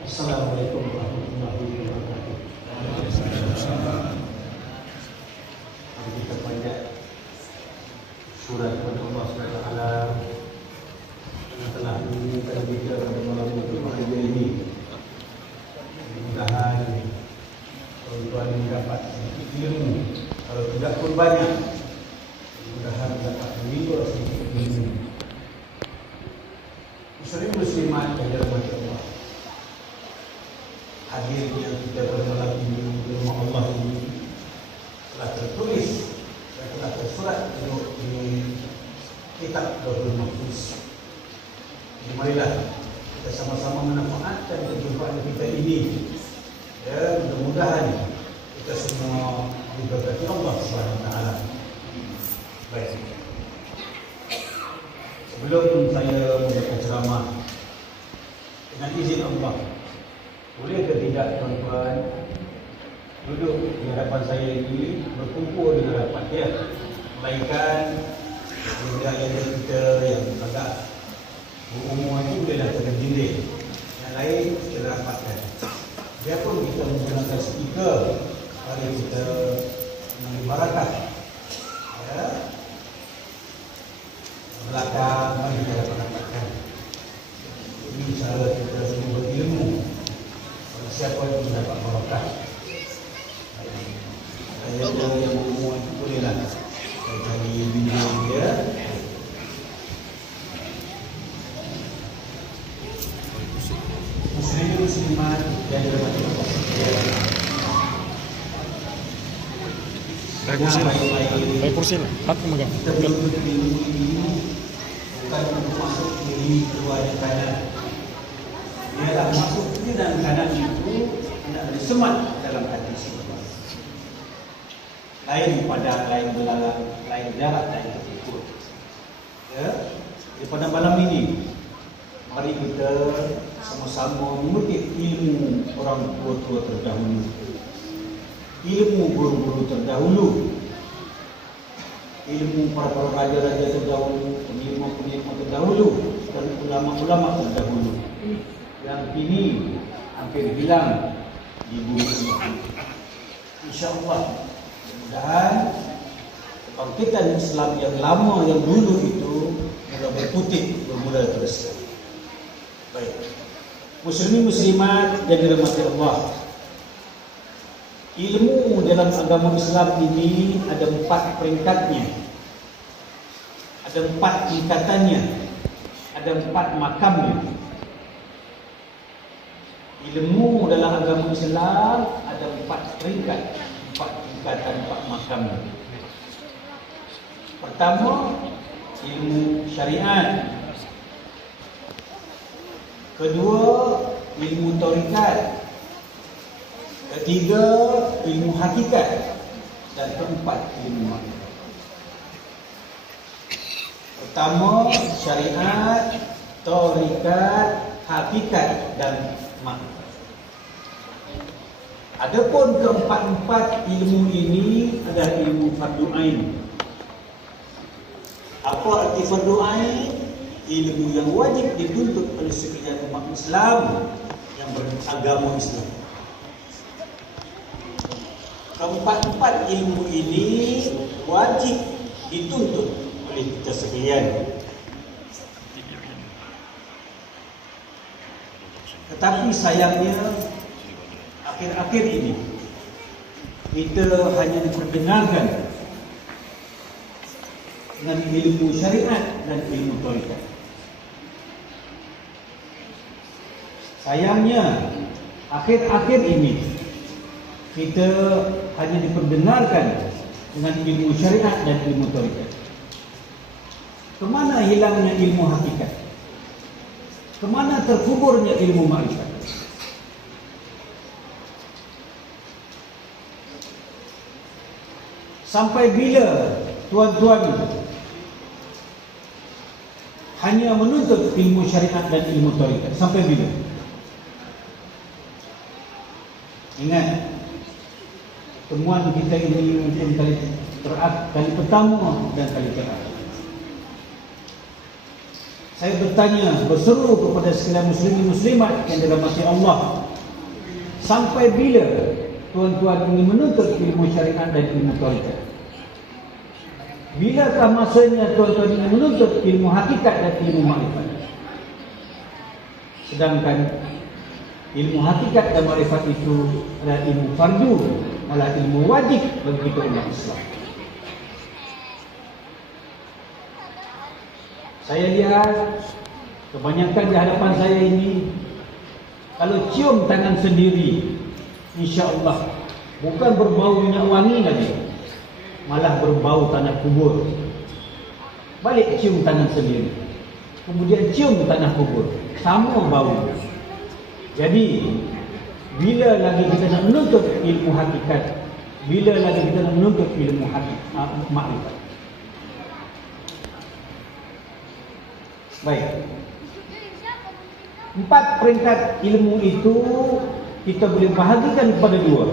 Assalamualaikum warahmatullahi wabarakatuh. Mari kita baca surat kepada Allah SWT yang telah mengingatkan kita pada malam yang berbahagia ini. Mudah-mudahan tuan-tuan mendapat sedikit ilmu, kalau tidak pun banyak. Mudah-mudahan dapat menimba sedikit ilmu. Muslim muslimat yang dirahmati Allah, hadirnya kita pada malam ini di rumah Allah ini telah tertulis dan telah tersurat di kitab Lauhul Mahfuz. Marilah kita sama-sama memanfaatkan perjumpaan kita ini, dan mudah-mudahan kita semua diberkati Allah SWT. Baik, sebelum saya membaca ceramah, dengan izin Allah, boleh ke tidak tuan-tuan duduk di hadapan saya ini, berkumpul di hadapan dia, melainkan budaya kita yang agak berumur itu bolehlah terdinding, yang lain kita rapatkan. Biarpun kita menggunakan speaker, mari kita mengambil barakah, ya. Belakang mari kita rapatkan. Ini cara kita semua berilmu. Siapa yang mendapat barakah? Saya yang berumur itu bolehlah saya cari video dia. Muslim muslimat yang dirahmati Allah. Baik kursi lah, hat memegang. Kita bukan masuk kiri keluar yang kanan. Dia tak masuk kiri dan kanan itu tidak ada semat dalam hati siapa. Lain pada lain belalang, lain jarak, lain terikut. Ya, pada malam ini mari kita sama-sama mengutip ilmu orang tua-tua terdahulu, ilmu guru-guru terdahulu, ilmu para raja-raja terdahulu, penilmu-penilmu terdahulu, dan ulama-ulama terdahulu yang kini hampir hilang di bumi ini. InsyaAllah, mudah-mudahan kebangkitan Islam yang lama, yang dulu itu mula berputih, bermula terus. Baik, muslimin muslimat yang dirahmati Allah, ilmu dalam agama Islam ini ada 4 peringkatnya, ada 4 tingkatannya, ada 4 makamnya. Ilmu dalam agama Islam ada 4 peringkat, 4 tingkatan, 4 makamnya. Pertama, ilmu syariat. Kedua, ilmu tarekat. Ketiga, ilmu hakikat. Dan keempat, ilmu makrifat. Pertama, syariat, tarekat, hakikat dan makrifat. Adapun keempat-empat ilmu ini adalah ilmu fardu ain. Apa arti fardu ain? Ilmu yang wajib dituntut oleh sekalian umat Islam yang beragama Islam. Keempat-empat ilmu ini wajib dituntut oleh kita sekalian. Tetapi sayangnya akhir-akhir ini kita hanya diperdengarkan dengan ilmu syariat dan ilmu tarekat. Sayangnya akhir-akhir ini kita hanya diperdengarkan dengan ilmu syariat dan ilmu tarekat. Kemana hilangnya ilmu hakikat? Kemana terkuburnya ilmu makrifat? Sampai bila tuan-tuan hanya menuntut ilmu syariat dan ilmu tarekat? Sampai bila? Ingat, temuan kita ini mungkin kali pertama dan kali terakhir. Saya berseru kepada sekalian muslimin muslimat yang dirahmati Allah, sampai bila tuan-tuan ini menuntut ilmu syariat dan ilmu tarikat? Bilakah masanya tuan-tuan ini menuntut ilmu hakikat dan ilmu makrifat? Sedangkan ilmu hakikat dan makrifat itu adalah ilmu fardu, malah ilmu wajib bagi kita umat Islam. Saya lihat kebanyakan di hadapan saya ini, kalau cium tangan sendiri, insya-Allah bukan berbau minyak wangi lagi, malah berbau tanah kubur. Balik cium tangan sendiri, kemudian cium tanah kubur, sama bau. Jadi bila lagi kita nak menuntut ilmu hakikat, bila lagi kita nak menuntut ilmu makrifat. Baik, 4 peringkat ilmu itu kita boleh bahagikan kepada 2.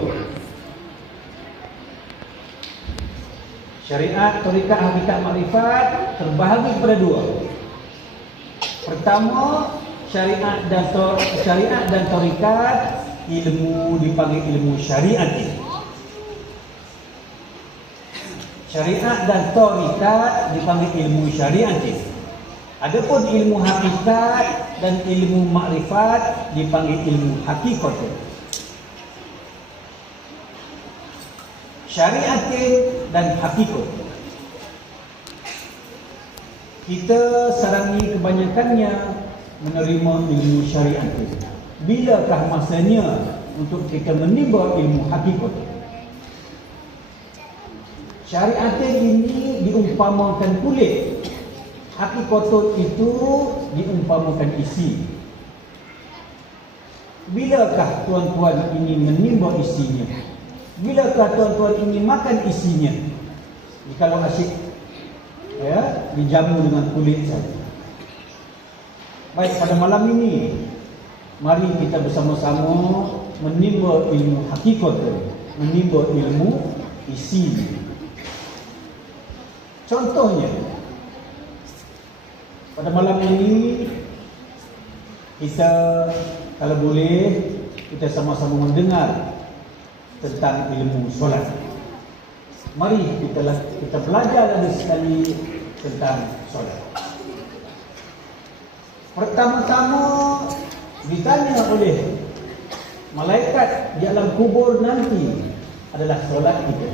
Syariat, tarikat, hakikat, makrifat terbahagi kepada 2. Pertama, syariat dan tarikat, ilmu dipanggil ilmu syariat. Syariat dan tarikat dipanggil ilmu syariat. Adapun ilmu hakikat dan ilmu makrifat dipanggil ilmu hakikat. Syariat dan hakikat, kita sekarang ini kebanyakannya menerima ilmu syariat. Bilakah masanya untuk kita menimba ilmu hakikat? Syariat ini diumpamakan kulit, hakikat itu diumpamakan isi. Bilakah tuan-tuan ini menimba isinya? Bilakah tuan-tuan ini makan isinya? Kalau asyik dijamu dengan kulit saja. Baik, pada malam ini mari kita bersama-sama menimba ilmu hakikat, menimba ilmu isi. Contohnya, pada malam ini kita, kalau boleh, kita sama-sama mendengar tentang ilmu solat. Mari kita belajar lagi sekali tentang solat. Pertama-tama ditanya oleh malaikat di alam kubur nanti adalah solat kita.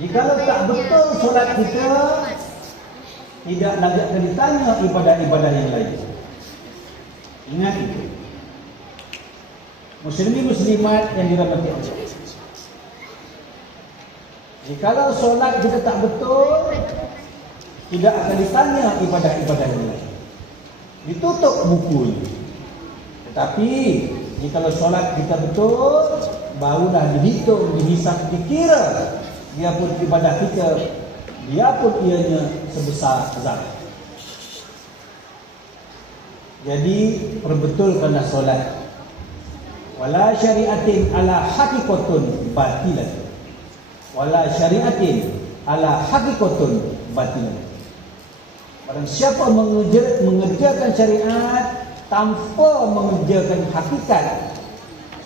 Jikalau tak betul solat kita, tidak lagi akan ditanya ibadah-ibadah yang lain. Ingat itu, muslimin muslimat yang dirahmati Allah. Jikalau solat kita tak betul, tidak akan ditanya ibadah-ibadah yang lain. Ditutup buku. Tetapi jikalau solat kita betul, barulah dihitung, dihisap, dikira biarpun ibadah kita, biarpun ianya sebesar zarah. Jadi perbetulkanlah solat. Wala syari'atin ala haqiqatun batilah. Wala syari'atin ala haqiqatun batilah. Barang siapa mengerjakan syariat tanpa mengerjakan hakikat,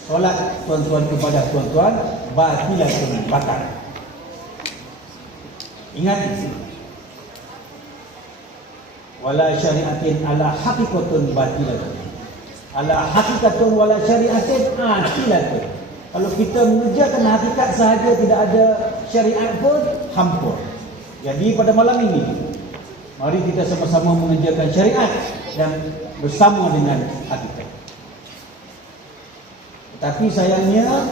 solat tuan-tuan, ibadah tuan-tuan batilah, batal. Ingat itu. Wala syari'atin ala haqiqatun batilah. Ala haqiqatun wala syari'atin atilah. Kalau kita mengerjakan hakikat sahaja, tidak ada syariat pun, hampa. Jadi pada malam ini, mari kita sama-sama mengerjakan syariat dan bersama dengan hakikat. Tetapi sayangnya,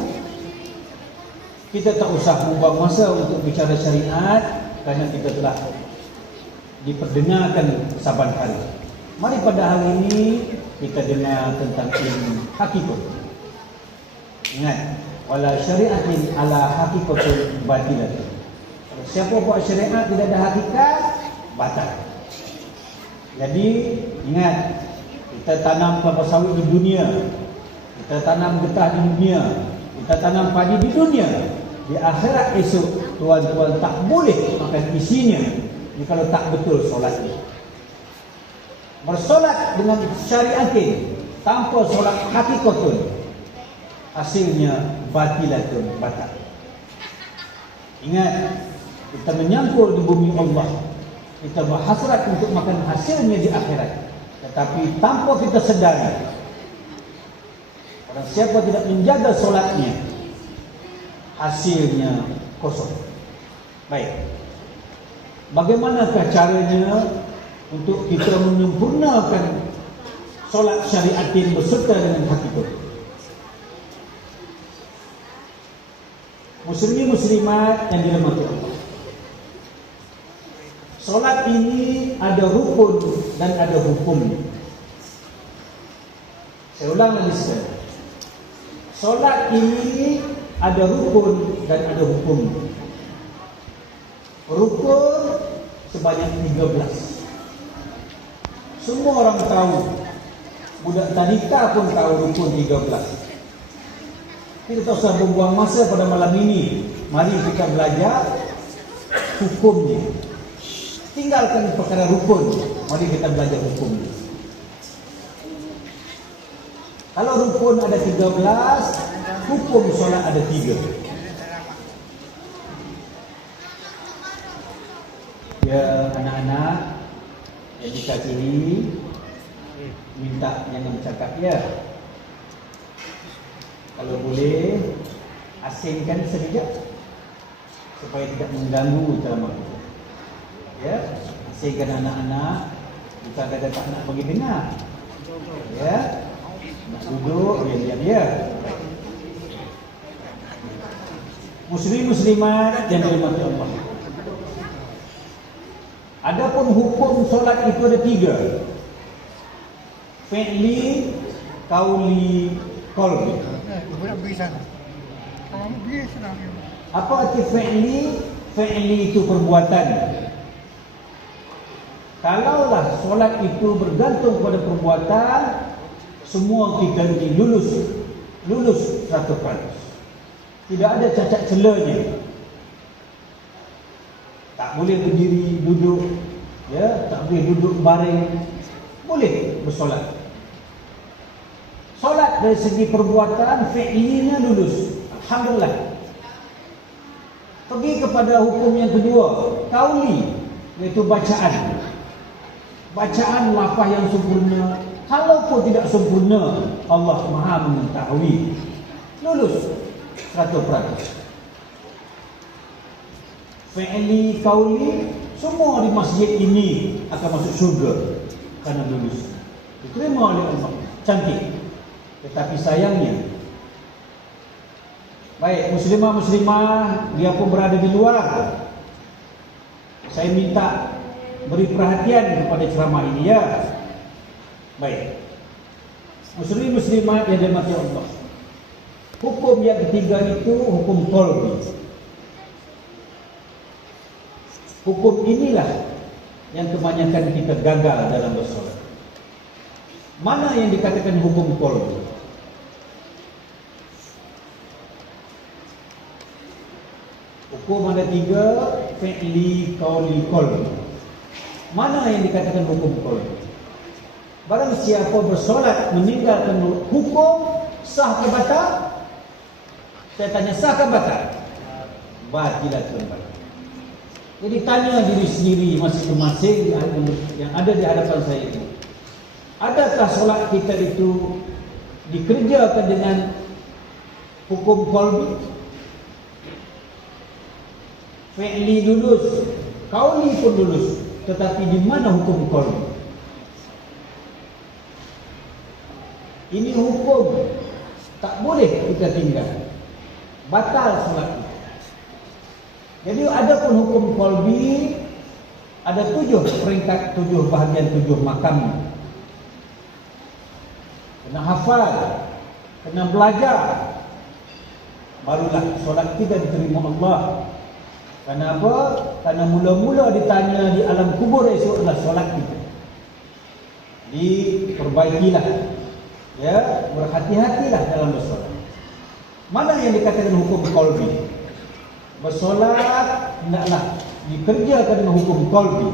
kita tak usah membuang masa untuk bicara syariat, kerana kita telah diperdengarkan saban hari. Mari pada hari ini kita dengar tentang ilmu hakikat. Ingat, wala syari'atin ala haqiqatul batilah. Kalau siapa buat syariat tidak ada hakikat, batal. Jadi ingat, kita tanam kelapa sawit di dunia, kita tanam getah di dunia, Kita tanam padi di dunia, di akhirat esok tuan-tuan tak boleh makan isinya ini kalau tak betul solatnya. Bersolat dengan syariatin tanpa solat hakikatun, hasilnya batilatun, batal. Ingat, kita menyangkul di bumi Allah, kita berhasrat untuk makan hasilnya di akhirat, tetapi tanpa kita sedari, orang siapa tidak menjaga solatnya, hasilnya kosong. Baik, bagaimanakah caranya untuk kita menyempurnakan solat syariatin beserta dengan hakikat? Muslimin muslimat yang dirahmati Allah, solat ini ada rukun dan ada hukum. Saya ulang lagi sekali. Solat ini ada rukun dan ada hukum. Rukun sebanyak 13. Semua orang tahu. Budak tadika pun tahu rukun 13. Kita tak usah membuang masa pada malam ini. Mari kita belajar hukumnya. Tinggalkan perkara rukun, mari kita belajar hukumnya. Kalau rukun ada 13, hukum solat ada 3. Ya anak-anak yang dikasihi, minta jangan bercakap ya. Kalau boleh asingkan sekejap supaya tidak mengganggu ceramah. Ya, asingkan anak-anak, bukan kata tak nak bagi dengar. Ya, nak duduk diam-diam ya. Muslim muslimat yang dirahmati Allah. Adapun hukum solat itu ada 3. Fi'li, qauli, qalbi. Apa arti fi'li? Fi'li itu perbuatan. Kalaulah solat itu bergantung pada perbuatan, semua kita ini lulus 100%. Tidak ada cacat celanya. Tak boleh berdiri, duduk, ya, tak boleh duduk baring, boleh bersolat. Solat dari segi perbuatan fi'linya lulus. Alhamdulillah. Pergi kepada hukum yang kedua, qauli, iaitu bacaan. Bacaan lafaz yang sempurna, kalaupun tidak sempurna, Allah Maha mengetahui. Lulus 100%. Fi'li, qauli, semua di masjid ini akan masuk syurga kerana lulus. Diterima oleh Allah. Cantik. Tetapi sayangnya, baik muslimah-muslimah dia pun berada di luar, saya minta beri perhatian kepada ceramah ini ya. Baik, muslim-muslimat yang dirahmati Allah, hukum yang ketiga itu hukum qalbi. Hukum inilah yang kebanyakan kita gagal dalam bersolat. Mana yang dikatakan hukum qalbi? Hukum ada 3, fi'li, qauli, qalbi. Mana yang dikatakan hukum qalbi? Barang siapa bersolat meninggalkan hukum, sah ke batal? Saya tanya, sah ke batal? Batilatun batal. Jadi tanya diri sendiri masing-masing yang ada di hadapan saya ini. Adakah solat kita itu dikerjakan dengan hukum qalbi? Fi'li lulus, qauli pun lulus, tetapi di mana hukum qalbi? Ini hukum tak boleh kita tinggal. Batal solat kita. Jadi ada pun hukum qalbi, ada 7 peringkat, 7 bahagian, 7 makam. Kena hafal, kena belajar, barulah solat kita diterima Allah. Kenapa? Karena mula-mula ditanya di alam kubur esok adalah solat kita. Diperbaikilah, ya, berhati-hatilah dalam bersolat. Mana yang dikatakan hukum qalbi? Bersolat hendaklah dikerjakan dengan hukum qalbi.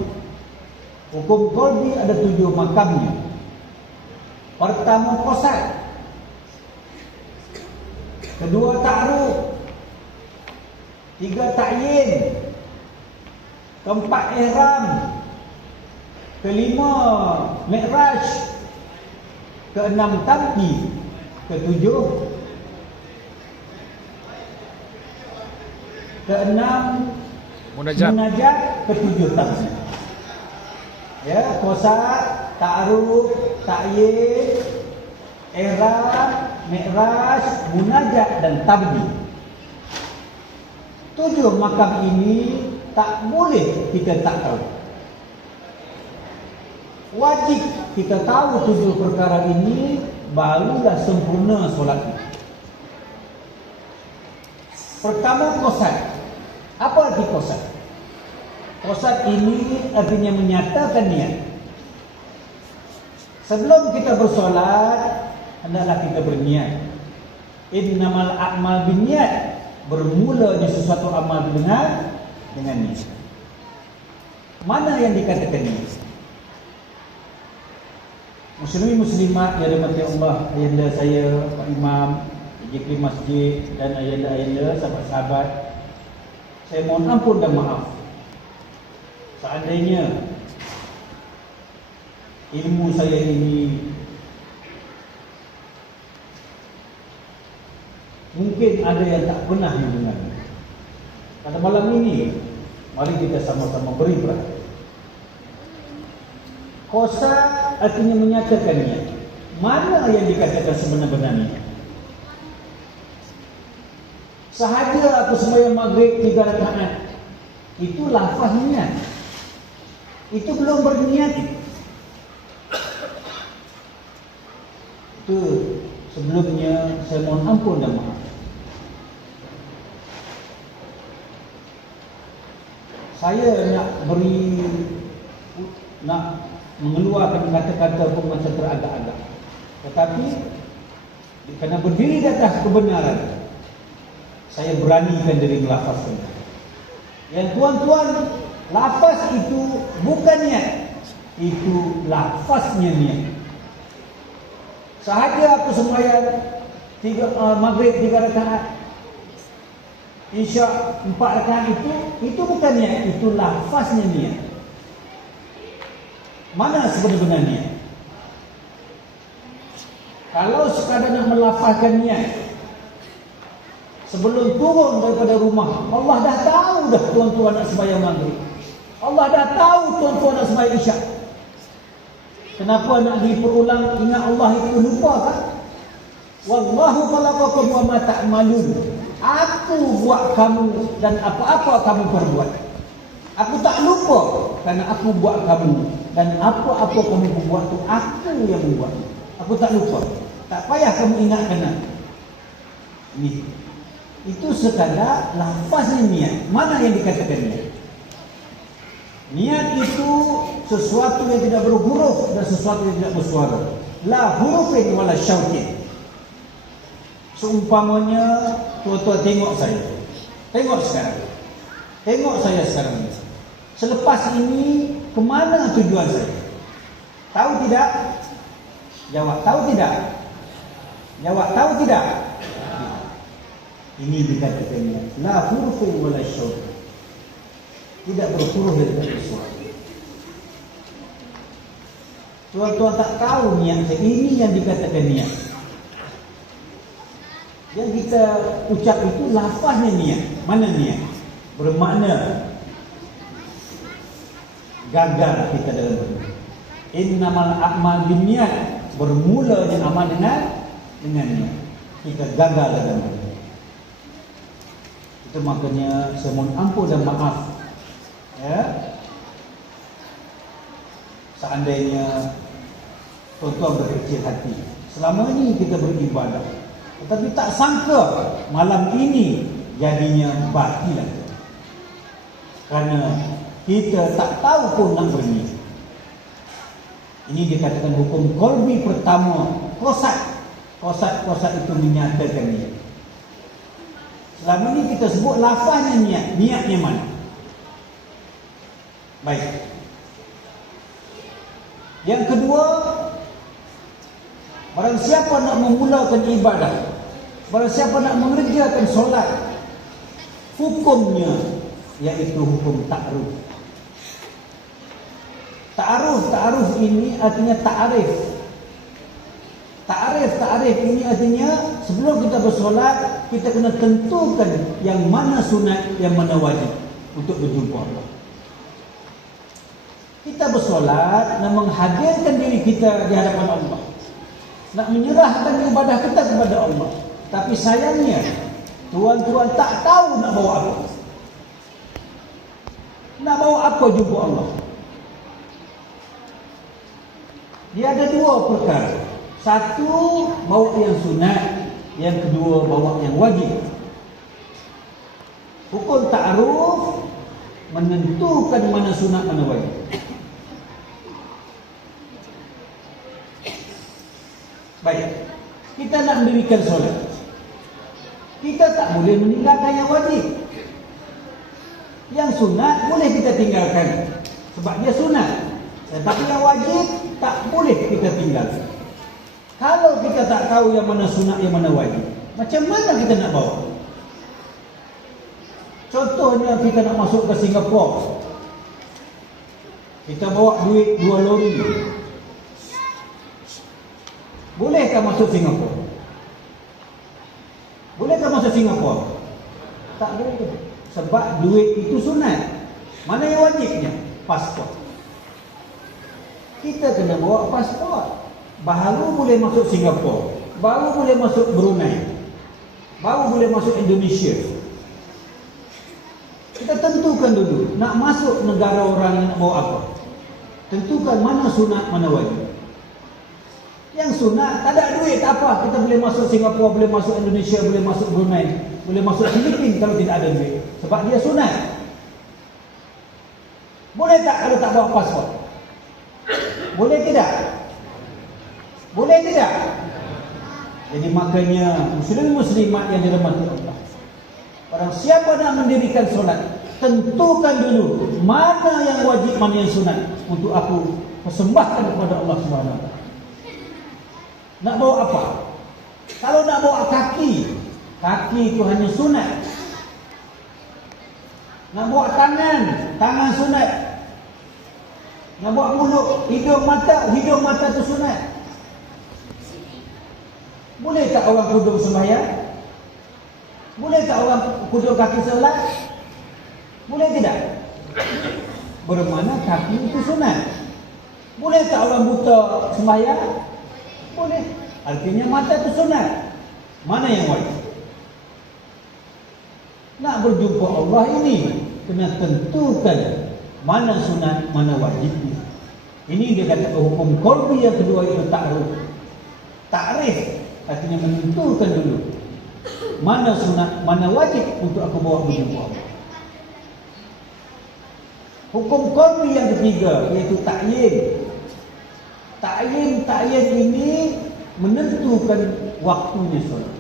Hukum qalbi ada 7 makamnya. Pertama qasad, kedua ta'aruf, 3 ta'yin, keempat ihram, kelima mi'raj, keenam tamki, keenam munajat, ketujuh tamki. Ya, qasad, ta'aruf, ta'yin, ihram, mi'raj, munajat dan tabdi. 7 makam ini tak boleh kita tak tahu. Wajib kita tahu 7 perkara ini, barulah sempurna solat kita. Pertama qasad. Apa arti qasad? Qasad ini artinya menyatakan niat. Sebelum kita bersolat, hendaklah kita berniat. Innamal a'mal binniyat. Bermulanya sesuatu amal dengan niat. Mana yang dikatakan niat? Muslimin muslimat yang dirahmati Allah, ayanda saya, Pak Imam, Jikri Masjid dan ayanda-ayanda, sahabat-sahabat, saya mohon ampun dan maaf seandainya ilmu saya ini mungkin ada yang tak pernah mendengar. Pada malam ini, mari kita sama-sama beri perhatian. Qasad artinya menyatakannya. Mana yang dikatakan sebenar-benarnya? Sahaja aku sembahyang maghrib 3 rakaat, itu lafaz niat. Itu belum berniat. Itu sebelumnya saya mohon ampun dan maaf. Saya nak mengeluarkan kata-kata pun macam teragak-agak. Tetapi kerana berdiri di atas kebenaran, saya beranikan diri melafazkan. Yang tuan-tuan, lafaz itu bukan niat, itu lafaznya niat. Sahaja aku sembahyang maghrib 3 rakaat, isyak 4 rakaat, itu bukan niat, itu lafaznya niat. Mana sebenarnya? Kalau sekadar nak melafazkan niat, sebelum turun daripada rumah, Allah dah tahu dah tuan-tuan nak sembahyang maghrib. Allah dah tahu tuan-tuan nak sembahyang isyak. Kenapa nak diperulang? Ingat Allah itu lupa kan? Wallahu khalaqakum wa ma ta'malun. Aku buat kamu dan apa-apa kamu perbuat. Aku tak lupa kerana aku buat kamu, dan apa-apa kamu buat tu aku yang buat. Aku tak lupa. Tak payah kamu ingatkan aku. Ini. Itu sekadar lafaznya niat. Mana yang dikatakan niat? Niat itu sesuatu yang tidak berhuruf dan sesuatu yang tidak bersuara. La hurufin wala syautin. Seumpamanya tuan-tuan tengok saya. Tengok sekarang. Tengok saya sekarang ini. Selepas ini, ke mana tujuan saya? Tahu tidak? Jawab, tahu tidak? Jawab, tahu tidak? Ini dikatakan la hurufin wala syautin. Tidak berhuruf dan tidak bersuara. Tuan-tuan tak tahu niat saya. Ini yang dikatakan niat. Yang kita ucap itu lafaznya niat. Mana niat? Bermakna gagal kita dalam bernyanyi. Innamal a'mal binniyat. Bermulanya amal dengan niat. Kita gagal dalam bernyanyi. Itu makanya saya mohon ampun dan maaf. Ya. Seandainya tuan-tuan berkecil hati, selama ini kita beribadah, tetapi tak sangka malam ini jadinya batilah. Kerana kita tak tahu pun nak berniat. Ini dikatakan hukum qalbi pertama, qasad. Qasad itu menyatakan niat. Selama ini kita sebut lafaznya niat. Niatnya mana? Baik. Yang kedua, barang siapa nak memulakan ibadah, barang siapa nak mengerjakan solat, hukumnya iaitu hukum ta'aruf. Ta'aruf ini artinya ta'arif. Ta'arif ini artinya sebelum kita bersolat, kita kena tentukan yang mana sunat, yang mana wajib untuk berjumpa Allah. Kita bersolat nak menghadirkan diri kita di hadapan Allah, nak menyerahkan ibadah kita kepada Allah. Tapi sayangnya tuan-tuan tak tahu nak bawa apa. Nak bawa apa jumpa Allah? Dia ada dua perkara. Satu, bawa yang sunat. Yang kedua, bawa yang wajib. Hukum ta'aruf menentukan mana sunat, mana wajib. Baik, kita nak mendirikan solat, kita tak boleh meninggalkan yang wajib. Yang sunat boleh kita tinggalkan sebab dia sunat, tetapi yang wajib tak boleh kita tinggalkan. Kalau kita tak tahu yang mana sunat, yang mana wajib, macam mana kita nak bawa? Contohnya kita nak masuk ke Singapura, kita bawa duit 2 lori. Bolehkah masuk Singapura? Bolehkah masuk Singapura? Tak boleh. Sebab duit itu sunat. Mana yang wajibnya? Pasport. Kita kena bawa pasport. Baru boleh masuk Singapura, baru boleh masuk Brunei, baru boleh masuk Indonesia. Kita tentukan dulu, nak masuk negara orang yang nak bawa apa. Tentukan mana sunat, mana wajib. Yang sunat, tak ada duit, tak apa. Kita boleh masuk Singapura, boleh masuk Indonesia, boleh masuk Brunei, boleh masuk Filipina kalau tidak ada duit. Sebab dia sunat. Boleh tak kalau tak bawa pasport? Boleh tidak? Boleh tidak? Jadi makanya muslim-muslimat yang dirahmati Allah, barang siapa nak mendirikan solat, tentukan dulu mana yang wajib, mana yang sunat untuk aku persembahkan kepada Allah SWT. Nak bawa apa? Kalau nak bawa kaki itu hanya sunat. Nak bawa tangan sunat. Nak bawa mulut, hidung mata tu sunat. Boleh tak orang kudung sembahyang? Boleh tak orang kudung kaki solat? Boleh tidak? Bermakna kaki itu sunat. Boleh tak orang buta sembahyang? Boleh. Artinya mata itu sunat. Mana yang wajib? Nak berjumpa Allah ini kena tentukan mana sunat, mana wajibnya. Ini dia kata hukum qalbi. Yang kedua itu ta'aruf. Ta'rif artinya menentukan dulu mana sunat, mana wajib untuk aku bawa berjumpa Allah. Hukum qalbi yang ketiga iaitu ta'yin. Ta'yin ini menentukan waktunya solat.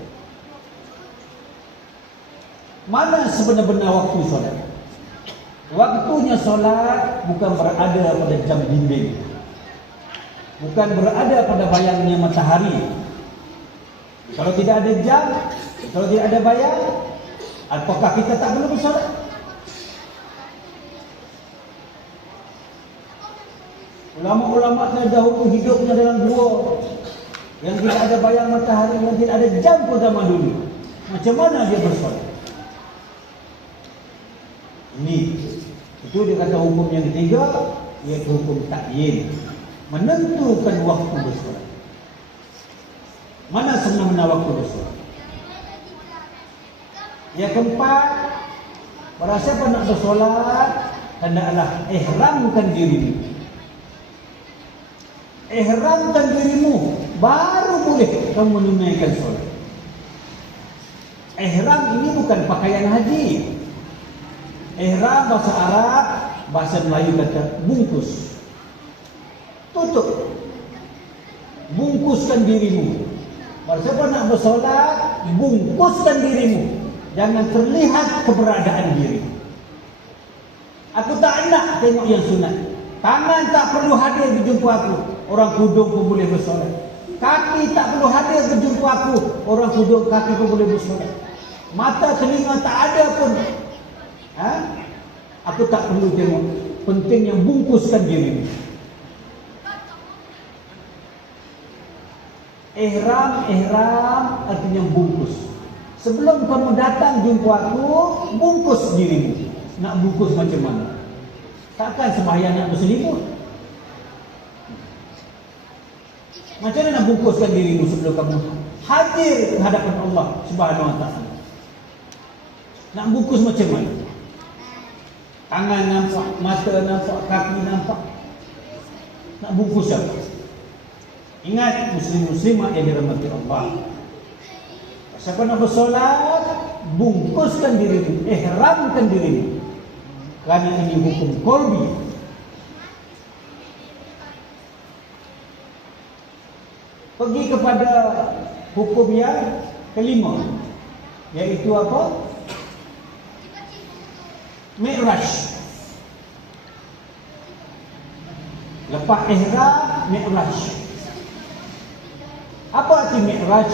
Mana sebenar-benar waktu solat? Waktunya solat bukan berada pada jam dinding, bukan berada pada bayangnya matahari. Kalau tidak ada jam, kalau tidak ada bayang, apakah kita tak boleh bersolat? Ulama-ulama terdahulu hidupnya dalam gua yang tidak ada bayang matahari, yang tidak ada jam pun zaman dulu. Macam mana dia bersolat? Ini itu dia kata hukum yang ketiga, iaitu hukum ta'yin, menentukan waktu bersolat. Mana sebenar-benar waktu bersolat? Yang keempat, barang siapa nak bersolat, hendaklah ihramkan dirimu. Ihramkan dirimu, baru boleh kamu menunaikan solat. Ihram ini bukan pakaian haji. Ihram bahasa Arab, bahasa Melayu kata bungkus. Tutup. Bungkuskan dirimu. Kalau siapa nak bersolat, bungkuskan dirimu Jangan terlihat keberadaan diri. Aku tak nak tengok yang sunat. Tangan tak perlu hadir berjumpa aku. Orang kudung pun boleh bersolat. Kaki tak perlu hadir berjumpa aku. Orang kudung kaki pun boleh bersolat. Mata, telinga tak ada pun. Aku tak perlu tengok. Penting yang bungkuskan diri. Ihram artinya bungkus. Sebelum kamu datang jumpa aku, bungkus dirimu. Nak bungkus macam mana? Takkan sembahyang nak berselimut. Macam mana nak bungkuskan dirimu sebelum kamu hadir ke hadapan Allah Subhanahu Wa Taala? Nak bungkus macam mana? Tangan nampak, mata nampak, kaki nampak. Nak bungkus apa? Ingat muslim-muslimah yang dirahmati Allah. Siapa nak bersolat, bungkuskan dirimu, ihramkan dirimu. Kerana ini hukum qalbi. Pergi kepada hukum yang kelima, yaitu apa? Mi'raj. Lepas ihram, mi'raj. Apa arti mi'raj?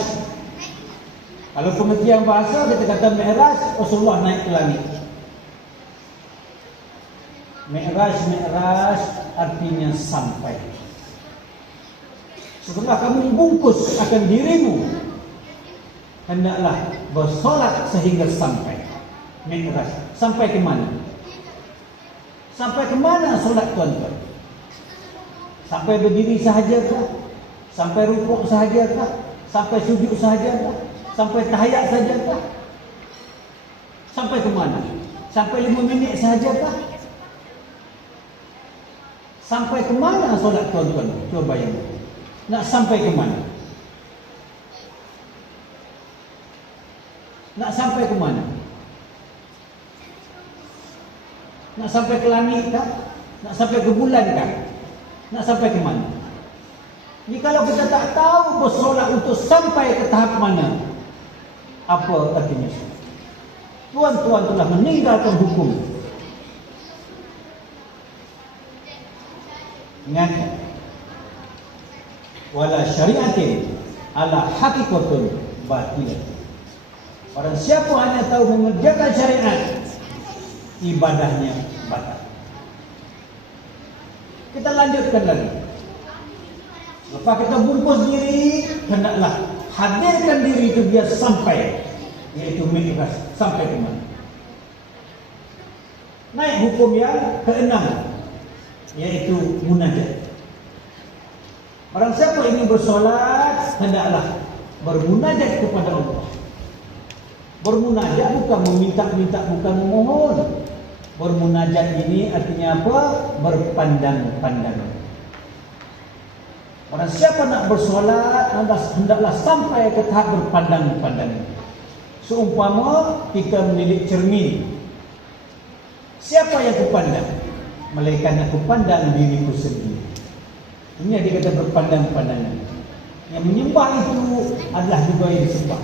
Kalau pengertian bahasa, kita kata mi'raj, Rasulullah naik ke langit. Mi'raj artinya sampai. Setelah kamu bungkus akan dirimu, hendaklah bersolat sehingga sampai. Mi'raj. Sampai ke mana? Sampai ke mana solat tuan-tuan? Sampai berdiri sahajakah? Sampai rukuk sahajakah? Sampai sujud sahajakah? Sampai tahiyat sahajakah? Sampai ke mana? Sampai 5 minit sahajakah? Sampai ke mana solat tuan-tuan? Cuba bayangkan. Nak sampai ke mana? Nak sampai ke mana? Nak sampai ke langit kah? Nak sampai ke bulan kah? Nak sampai ke mana? Jadi kalau kita tak tahu bersolat untuk sampai ke tahap mana, apa artinya? Tuan-tuan telah meninggalkan hukum. Ingat, wala syariatin ala haqiqatun batilah. Orang siapa hanya tahu mengerjakan syariat, ibadahnya batal. Kita lanjutkan lagi. Lepas kita bungkus diri, hendaklah hadirkan diri itu biar sampai, yaitu mi'raj. Sampai ke mana? Naik hukum yang keenam, yaitu munajat. Orang siapa ingin bersolat, hendaklah bermunajat kepada Allah. Bermunajat bukan meminta-minta, bukan memohon. Bermunajat ini artinya apa? Berpandang-pandangan. Orang siapa nak bersolat, hendaklah sampai ke tahap berpandang-pandangan. Seumpama kita menilik cermin. Siapa yang kupandang? Malaikat aku pandang diriku sendiri. Ini dia kata berpandang-pandangan. Yang menyembah itu adalah juga yang disembah.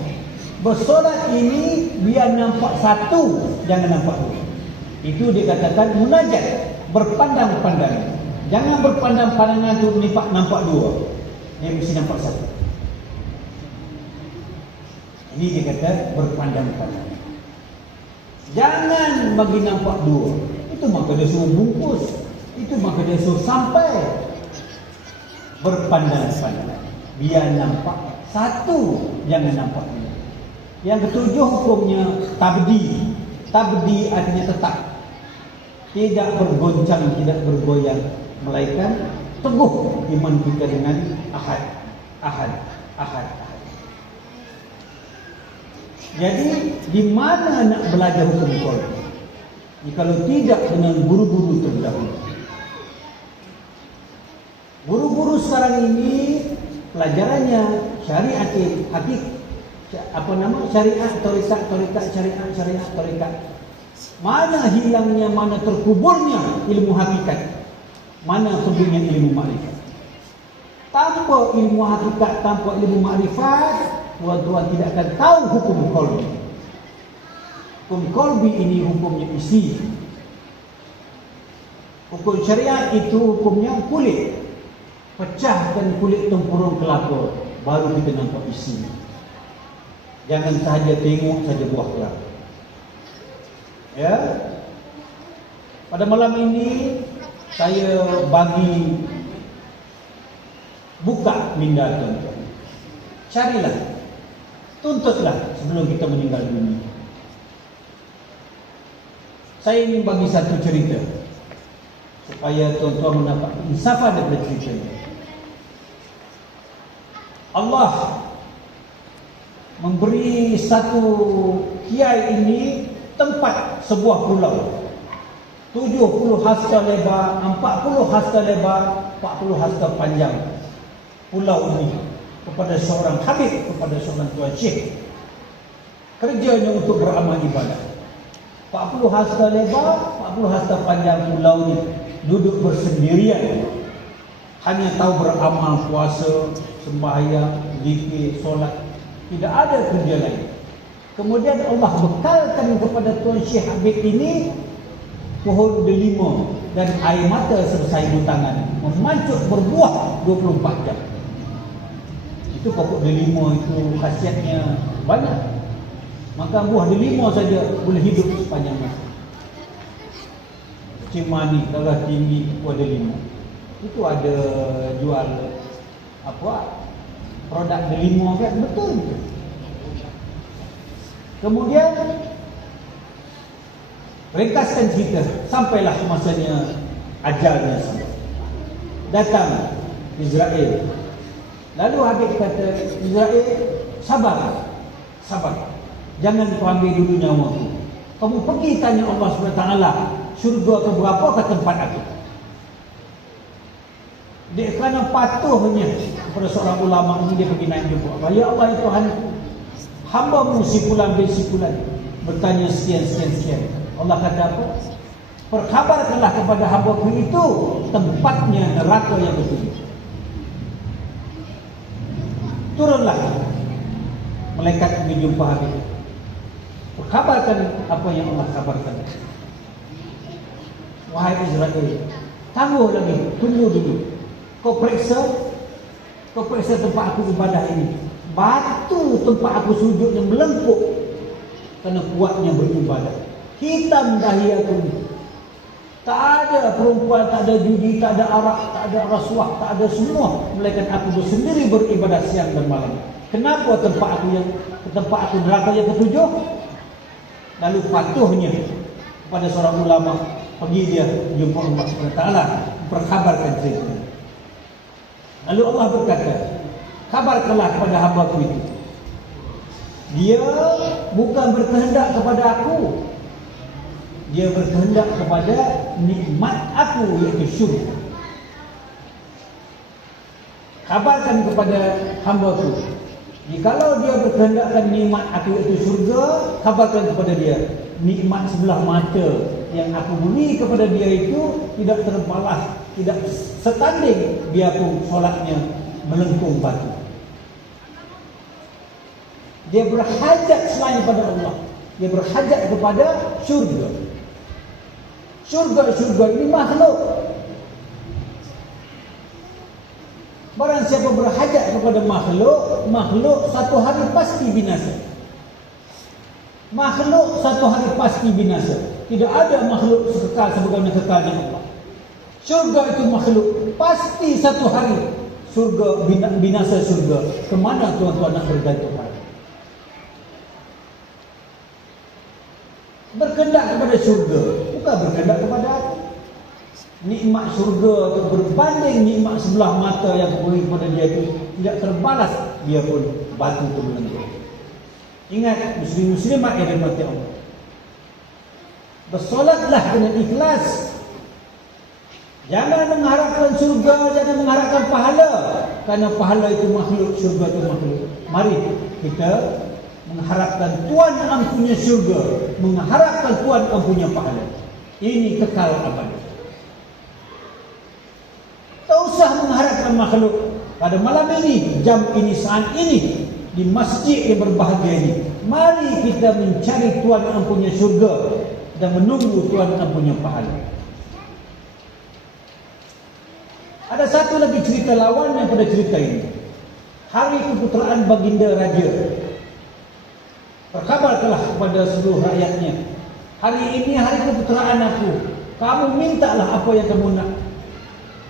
Bersolat ini biar nampak satu, jangan nampak dua. Itu dikatakan munajat, berpandang-pandangan. Jangan berpandang-pandangan itu nampak dua. Dia mesti nampak satu. Ini dia kata berpandang-pandangan. Jangan bagi nampak dua. Itu maka dia suruh bungkus. Itu maka dia suruh sampai. Berpandang-pandangan. Biar nampak satu, jangan nampak dua. Yang ketujuh hukumnya tabdi. Tabdi artinya tetap. Tidak bergoncang, tidak bergoyang. Melainkan teguh iman kita dengan ahad. Ahad. Ahad. Jadi di mana nak belajar hukum qalbi? Kalau tidak dengan guru-guru terdahulu. Guru-guru sekarang ini pelajarannya syariat, syariat, tarikat, syariat, tarikat. Mana hilangnya, mana terkuburnya ilmu hakikat, mana kemudian ilmu makrifat. Tanpa ilmu hakikat, tanpa ilmu makrifat, tuan-tuan tidak akan tahu hukum qalbi. Hukum kolbi ini hukumnya isi. Hukum syariat itu hukumnya kulit. Pecahkan kulit tempurung kelapa, baru kita nampak isi. Jangan sahaja tengok saja buah kelapa. Ya. Pada malam ini saya bagi buka minda tuan-tuan. Carilah, tuntutlah sebelum kita meninggal dunia. Saya ingin bagi satu cerita supaya tuan-tuan mendapat insafan daripada cerita ini. Allah memberi satu kiai ini tempat sebuah pulau, 70 hasta lebar, 40 hasta lebar, 40 hasta panjang pulau ini kepada seorang habib, kepada seorang tuan syekh. Kerjanya untuk beramal ibadah. 40 hasta lebar, 40 hasta panjang pulau ni, duduk bersendirian, hanya tahu beramal, puasa, sembahyang, zikir, solat, tidak ada kerja lain. Kemudian Allah bekalkan kepada Tuan Syekh Habib ini pohon delima dan air mata selesai butangan, memancut berbuah 24 jam. Itu pokok delima itu khasiatnya banyak. Maka buah delima saja boleh hidup sepanjang masa. Cimani kalau tinggi buah delima. Itu ada jual apa? Produk delima kan, betul betul. Kemudian ringkaskan cerita, sampailah masanya ajalnya sampai. Datang Israel. Lalu Habib kata, Israel, sabar. Sabar. Jangan kau ambil dulu nyawaku. Kamu pergi tanya Allah SWT, syurga ke berapa ke tempat aku. Dia kerana patuhnya kepada seorang ulama ini, dia pergi naik jumpa. Ya Allah, ya Tuhan, hamba-Mu si fulan bin si fulan bertanya sekian. Allah kata apa? Perkhabarkanlah kepada hamba-Ku itu tempatnya neraka yang betul. Turunlah malaikat pergi jumpa Habib. Perkhabarkan apa yang Allah kabarkan. Wahai Israel, tunggu lagi, tunggu dulu. Kau periksa tempat aku ibadah ini. Batu tempat aku sujud yang melengkuk kerana kuatnya beribadah. Hitam dahi aku. Tak ada perempuan, tak ada judi, tak ada arak, tak ada rasuah, tak ada semua. Melainkan aku bersendiri beribadah siang dan malam. Kenapa tempat aku neraka yang ketujuh? Lalu patuhnya kepada seorang ulama, pergi dia jumpa Allah SWT, perkhabarkan cerita. Lalu Allah berkata, kabarkanlah kepada hamba-Ku itu. Dia bukan berkehendak kepada aku, dia berkehendak kepada nikmat aku, iaitu syurga. Kabarkan kepada hamba-Ku, jikalau dia berkehendakkan nikmat aku iaitu syurga, kabarkan kepada dia, nikmat sebelah mata yang aku beri kepada dia itu tidak terbalas, tidak setanding biarpun solatnya melengkung batu. Dia berhajat selain pada Allah, dia berhajat kepada syurga. Syurga ini makhluk. Barang siapa berhajat kepada makhluk satu hari pasti binasa. Makhluk satu hari pasti binasa. Tidak ada makhluk kekal sebagaimana kekalnya Allah. Syurga itu makhluk, pasti satu hari surga binasa surga. Kemana tuan-tuan nak bergantung? Berkehendak kepada syurga, bukan berkehendak kepada aku. Nikmat syurga itu berbanding nikmat sebelah mata yang beri kepada dia itu tidak terbalas, biarpun batu itu melengkung. Ingat, muslim-muslimat yang dirahmati Allah, bersolatlah dengan ikhlas. Jangan mengharapkan syurga, jangan mengharapkan pahala, kerana pahala itu makhluk, syurga itu makhluk. Mari kita mengharapkan Tuhan ampunya syurga, mengharapkan Tuhan ampunya pahala. Ini kekal abadi. Tak usah mengharapkan makhluk. Pada malam ini, jam ini, saat ini, di masjid yang berbahagia ini, mari kita mencari Tuhan yang punya syurga dan menunggu Tuhan yang punya pahala. Ada satu lagi cerita lawan yang pada cerita ini. Hari keputeraan baginda raja. Berkabar telah kepada seluruh rakyatnya, hari ini hari keputeraan aku. Kamu mintalah apa yang kamu nak,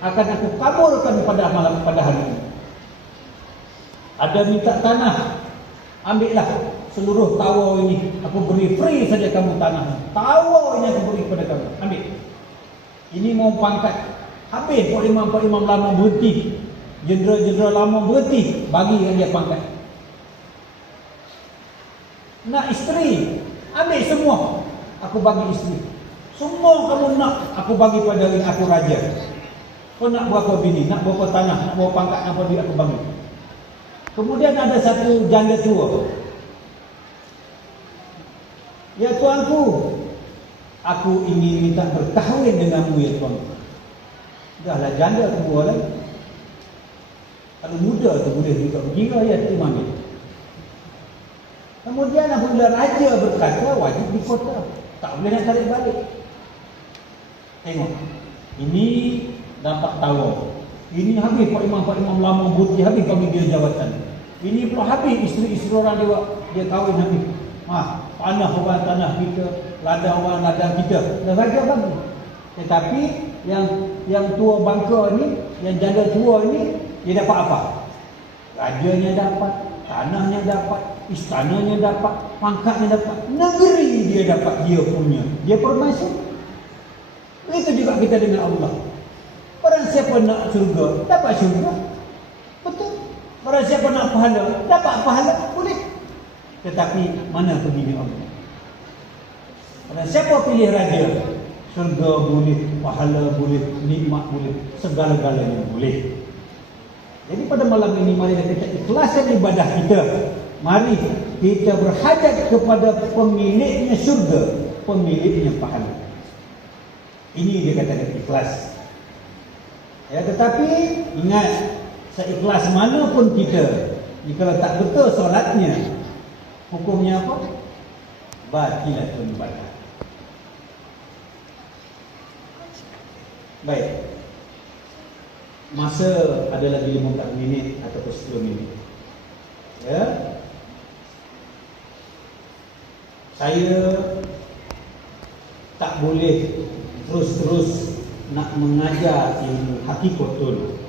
akan aku kabulkan pada malam pada hari ini. Ada minta tanah, ambillah seluruh tawa ini, aku beri free saja kamu tanah. Tawa ini aku beri kepada kamu, ambil. Ini mau pangkat, habis Pak Imam lama berhenti, jenderal-jenderal lama berhenti, bagi dia pangkat. Nak isteri, ambil semua, aku bagi isteri. Semua kamu nak, aku bagi pada aku raja. Kau nak berapa bini, nak berapa tanah, nak berapa pangkat, apa dia aku bagi. Kemudian ada satu janda tua. Ya tuanku, aku ingin minta berkahwin denganmu ya tuanku. Dahlah janda tua lah. Kalau muda tu boleh juga bergila ya tu mana. Kemudian apabila raja berkata, wajib dikota, tak boleh nak tarik balik. Tengok, ini dapat tawa. Ini habis Pak Imam lama buti, habis bagi dia jawatan. Ini pula habis isteri-isteri orang dia kahwin habis. Tanah orang tanah kita, ladang orang ladang kita. Dan raja bagi. Tetapi yang tua bangka ni, yang janda tua ni, dia dapat apa? Rajanya dapat, tanahnya dapat, istananya dapat, pangkatnya dapat, negeri dia dapat, dia punya. Dia permaisuri. Itu juga kita dengan Allah. Barang siapa nak syurga, dapat syurga. Betul. Barang siapa nak pahala, dapat pahala. Boleh. Tetapi mana pergi dengan Allah? Barang siapa pilih raja, syurga boleh, pahala boleh, nikmat boleh, segala-galanya boleh. Jadi pada malam ini mari kita ikhlaskan ibadah kita. Mari kita berhajat kepada pemiliknya syurga, pemiliknya pahala. Ini dia katakan ikhlas. Ya, tetapi ingat, seikhlas mana pun kita, jika tak betul solatnya, hukumnya apa? Batilatun ibadah. Baik. Masa ada lagi 15 minit atau 10 minit. Ya. Saya tak boleh terus-terus nak mengajar ilmu hakikatul.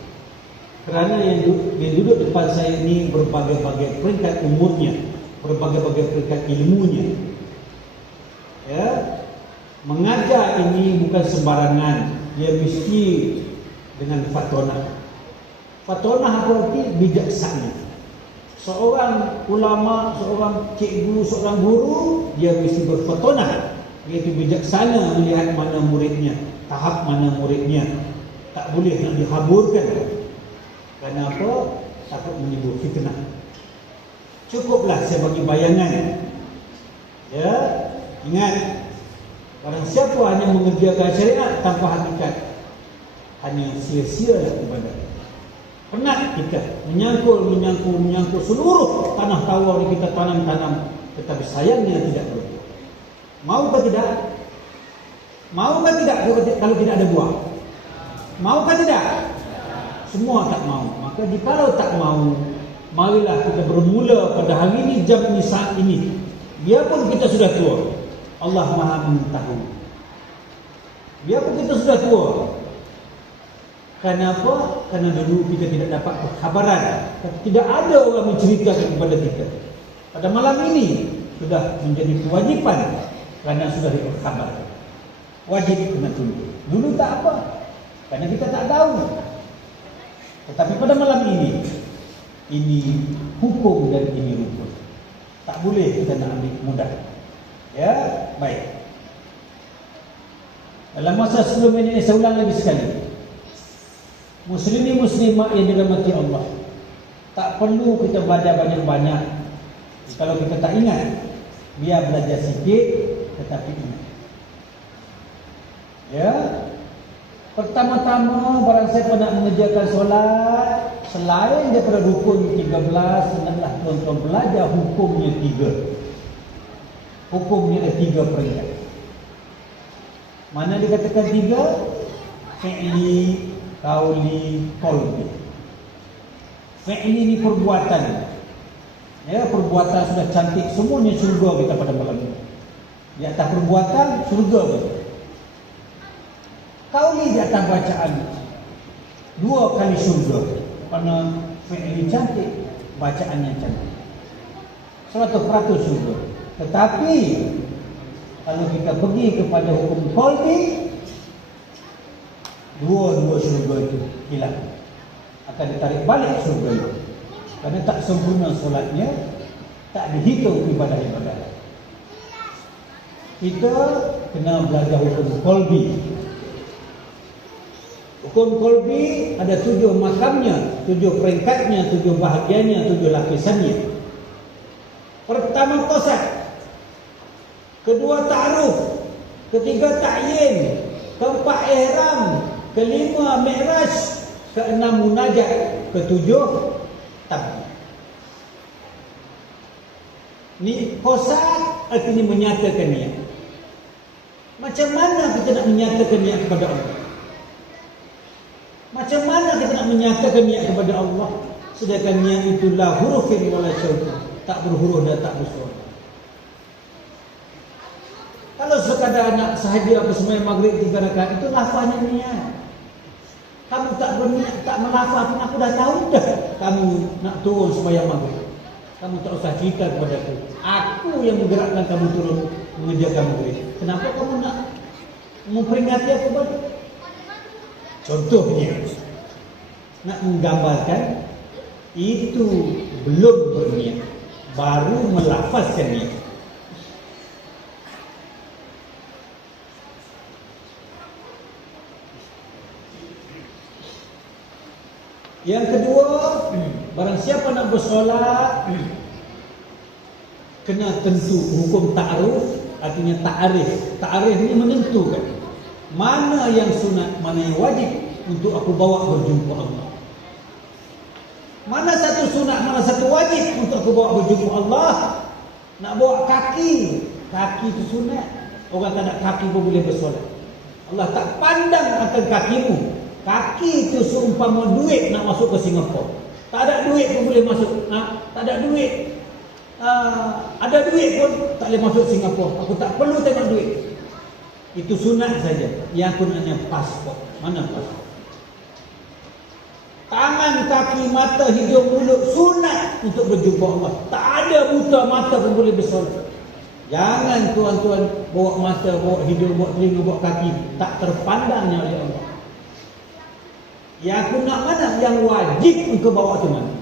Kerana yang duduk depan saya ini berbagai-bagai peringkat umurnya, berbagai-bagai peringkat ilmunya. Ya. Mengajar ini bukan sembarangan, dia mesti dengan fatonah. Fatonah berarti bijaksana. Seorang ulama, seorang cikgu, seorang guru, dia mesti berfatonah, iaitu bijaksana melihat mana muridnya, tahap mana muridnya. Tak boleh nak dihaburkan. Kerana apa? Takut menimbul fitnah. Cukuplah saya bagi bayangan. Ya, ingat, barang siapa hanya mengerjakan syariat tanpa hakikat, hanya sia-sialah ibadah. Penat kita menyangkul seluruh tanah tawar yang kita tanam, tetapi sayangnya tidak berbuah. Maukah tidak? Maukah tidak kalau tidak ada buah? Maukah tidak? Semua tak mau. Maka jikalau tak mau, marilah kita bermula pada hari ini, jam ini, saat ini. Biarpun kita sudah tua, Allah Maha mengetahui. Biarpun kita sudah tua. Kenapa? Kerana dulu kita tidak dapat khabaran. Tidak ada orang menceritakan kepada kita. Pada malam ini sudah menjadi kewajipan kerana sudah dikhabarkan. Wajib kena tunduk. Dulu tak apa, kerana kita tak tahu. Tetapi pada malam ini hukum dan ini rukun. Tak boleh kita nak ambil mudah. Ya, baik. Dalam masa 10 minit ini saya ulang lagi sekali. Muslimin muslimat yang dirahmati Allah, tak perlu kita belajar banyak-banyak. Kalau kita tak ingat, biar belajar sikit tetapi ingat. Ya. Pertama-tama barang siapa nak mengerjakan solat, selain daripada rukun 13, hendaklah tuan-tuan belajar hukumnya 3. Hukumnya ada 3 peringkat. Mana dikatakan 3? Fi'li, qauli, qalbi. Fi'li ni perbuatan. Ya, perbuatan sudah cantik, semuanya syurga kita pada malam ini. Di atas perbuatan, syurga kita. Qauli di atas bacaan, 2 kali syurga. Kerana fi'li cantik, bacaannya cantik, 100% syurga. Tetapi kalau kita pergi kepada hukum qalbi, dua syurga itu hilang, akan ditarik balik syurga itu, kerana tak sempurna solatnya, tak dihitung ibadah-ibadah. Kita kena belajar hukum qalbi. Hukum qalbi ada 7 makamnya, 7 peringkatnya, 7 bahagiannya, 7 lapisannya. Pertama qasad, kedua ta'aruf, ketiga ta'yin, keempat ihram, kelima mi'raj, keenam munajat, ketujuh takbir. Ni qasad artinya menyatakan niat. Macam mana kita nak menyatakan niat kepada Allah? Macam mana kita nak menyatakan niat kepada Allah sedangkan niat itu la hurufin wala syautin, tak berhuruf dan tak bersuara? Kalau sekadar nak sahaja apa sembahyang maghrib 3 rakaat, itu lafaznya niat. Kamu tak berniat, tak melafaz pun aku dah tahu dah kamu nak turun sembahyang maghrib. Kamu tak usah cerita kepada aku. Aku yang menggerakkan kamu turun mengerjakan maghrib. Kenapa kamu nak memperingati aku balik? Contohnya, nak menggambarkan itu belum berniat, baru melafazkan niat. Yang kedua, barang siapa nak bersolat, kena tentu hukum ta'aruf, artinya ta'arif. Ta'arif ini menentukan mana yang sunat, mana yang wajib untuk aku bawa berjumpa Allah. Mana satu sunat, mana satu wajib untuk aku bawa berjumpa Allah. Nak bawa kaki, kaki itu sunat. Orang tak ada kaki pun boleh bersolat. Allah tak pandang akan kakimu. Kaki itu seumpama duit nak masuk ke Singapura. Tak ada duit pun boleh masuk. Tak ada duit, ada duit pun tak boleh masuk Singapura. Aku tak perlu tengok duit. Itu sunat saja. Yang gunanya pasport. Mana pasport? Tangan, kaki, mata, hidung, mulut sunat untuk berjumpa Allah. Tak ada buta mata pun boleh bersolat. Jangan tuan-tuan bawa mata, bawa hidung, bawa telinga, bawa kaki, tak terpandangnya oleh Allah. Yang guna mana? Yang wajib untuk bawa tu mana?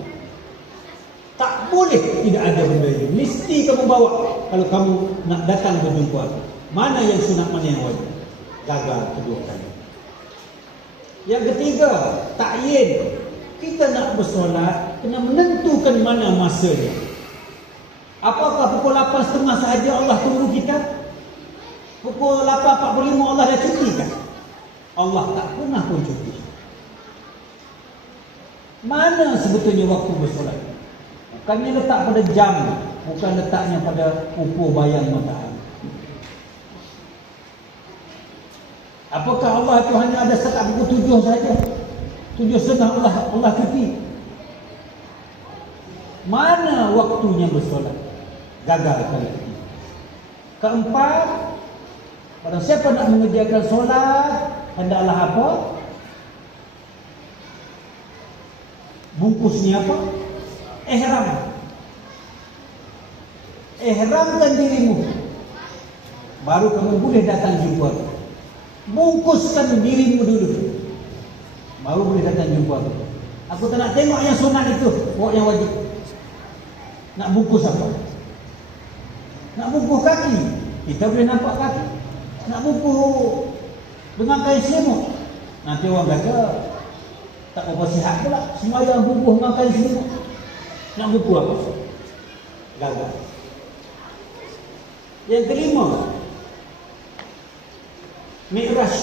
Tak boleh tidak ada benda ini. Mesti kamu bawa kalau kamu nak datang berjumpa. Mana yang sunat, mana yang wajib? Gagal kedua kali. Yang ketiga, ta'yin. Kita nak bersolat, kena menentukan mana masanya. Apakah pukul 8.30 sahaja Allah tunggu kita? Pukul 8.45 Allah dah cutikan? Allah tak pernah pun cuti. Mana sebetulnya waktu bersolat? Bukannya letak pada jam, bukan letaknya pada ukur bayang matahari. Apakah Allah itu hanya ada setakat pukul 7 saja? 7.30 Allah cuti. Mana waktunya bersolat? Gagal kali ini. Keempat, barang siapa nak mengerjakan solat, hendaklah apa? Bungkusnya apa? Ihram. Ihramkan dirimu, baru kamu boleh datang jumpa. Bungkuskan dirimu dulu, baru boleh datang jumpa. Aku tak nak tengok yang sunat itu, bawa yang wajib. Nak bungkus apa? Nak bungkus kaki, kita boleh nampak kaki. Nak bungkus dengan kain selimut, nanti orang kata tak apa sihat pula. Semua bungkus dengan kain selimut. Nak bungkus apa? Gagal. Yang kelima, mi'raj.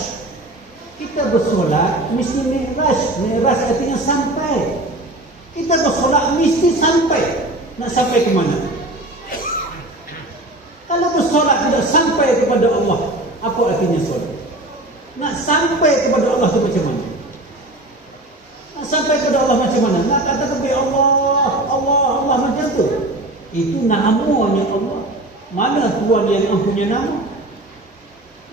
Kita bersolat mesti mi'raj. Mi'raj artinya sampai. Kita bersolat mesti sampai. Nak sampai ke mana? Kalau bersolat tidak sampai kepada Allah, apa artinya solat? Nak sampai kepada Allah itu macam mana? Nak sampai kepada Allah macam mana? Nak kata kepada Allah, Allah, Allah macam tu. Itu namanya Allah. Mana Tuhan yang punya nama?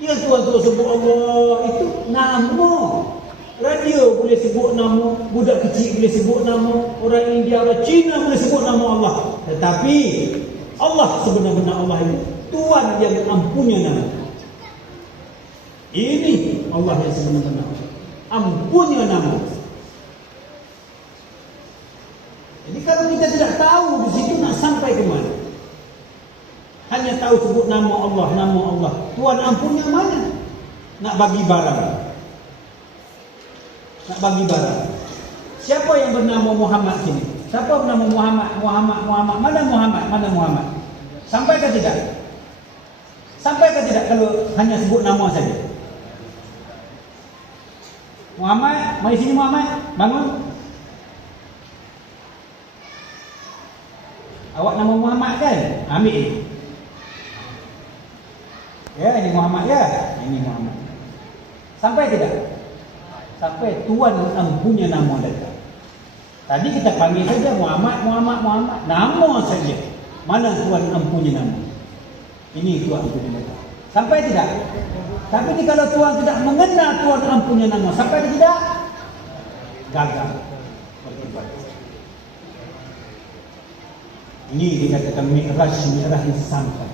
Ya Tuhan tu sebut Allah, itu nama. Radio boleh sebut nama, budak kecil boleh sebut nama, orang India, orang Cina boleh sebut nama Allah. Tetapi Allah sebenar-benar Allah itu Tuhan yang ampunya nama. Ini Allah yang sebenar-benar ampunya nama. Jadi kalau kita tidak tahu di situ nak sampai ke mana? Hanya tahu sebut nama Allah, nama Allah. Tuhan ampunnya mana? Nak bagi barang. Nak bagi barang. Siapa yang bernama Muhammad sini? Siapa bernama Muhammad? Muhammad. Mana Muhammad? Mana Muhammad? Sampai ke tidak? Sampai ke tidak kalau hanya sebut nama saja? Muhammad, mari sini Muhammad, bangun. Awak nama Muhammad kan? Ambil. Ya, ini Muhammad ya. Ini Muhammad. Sampai tidak? Sampai Tuhan ampunya nama datang. Tadi kita panggil saja Muhammad. Nama saja. Mana Tuhan ampunya nama? Ini Tuhan ampunya nama. Sampai tidak? Tapi kalau Tuhan tidak mengenal Tuhan ampunya nama, sampai tidak? Gagal. Ini dikatakan mi'raj yang sampai.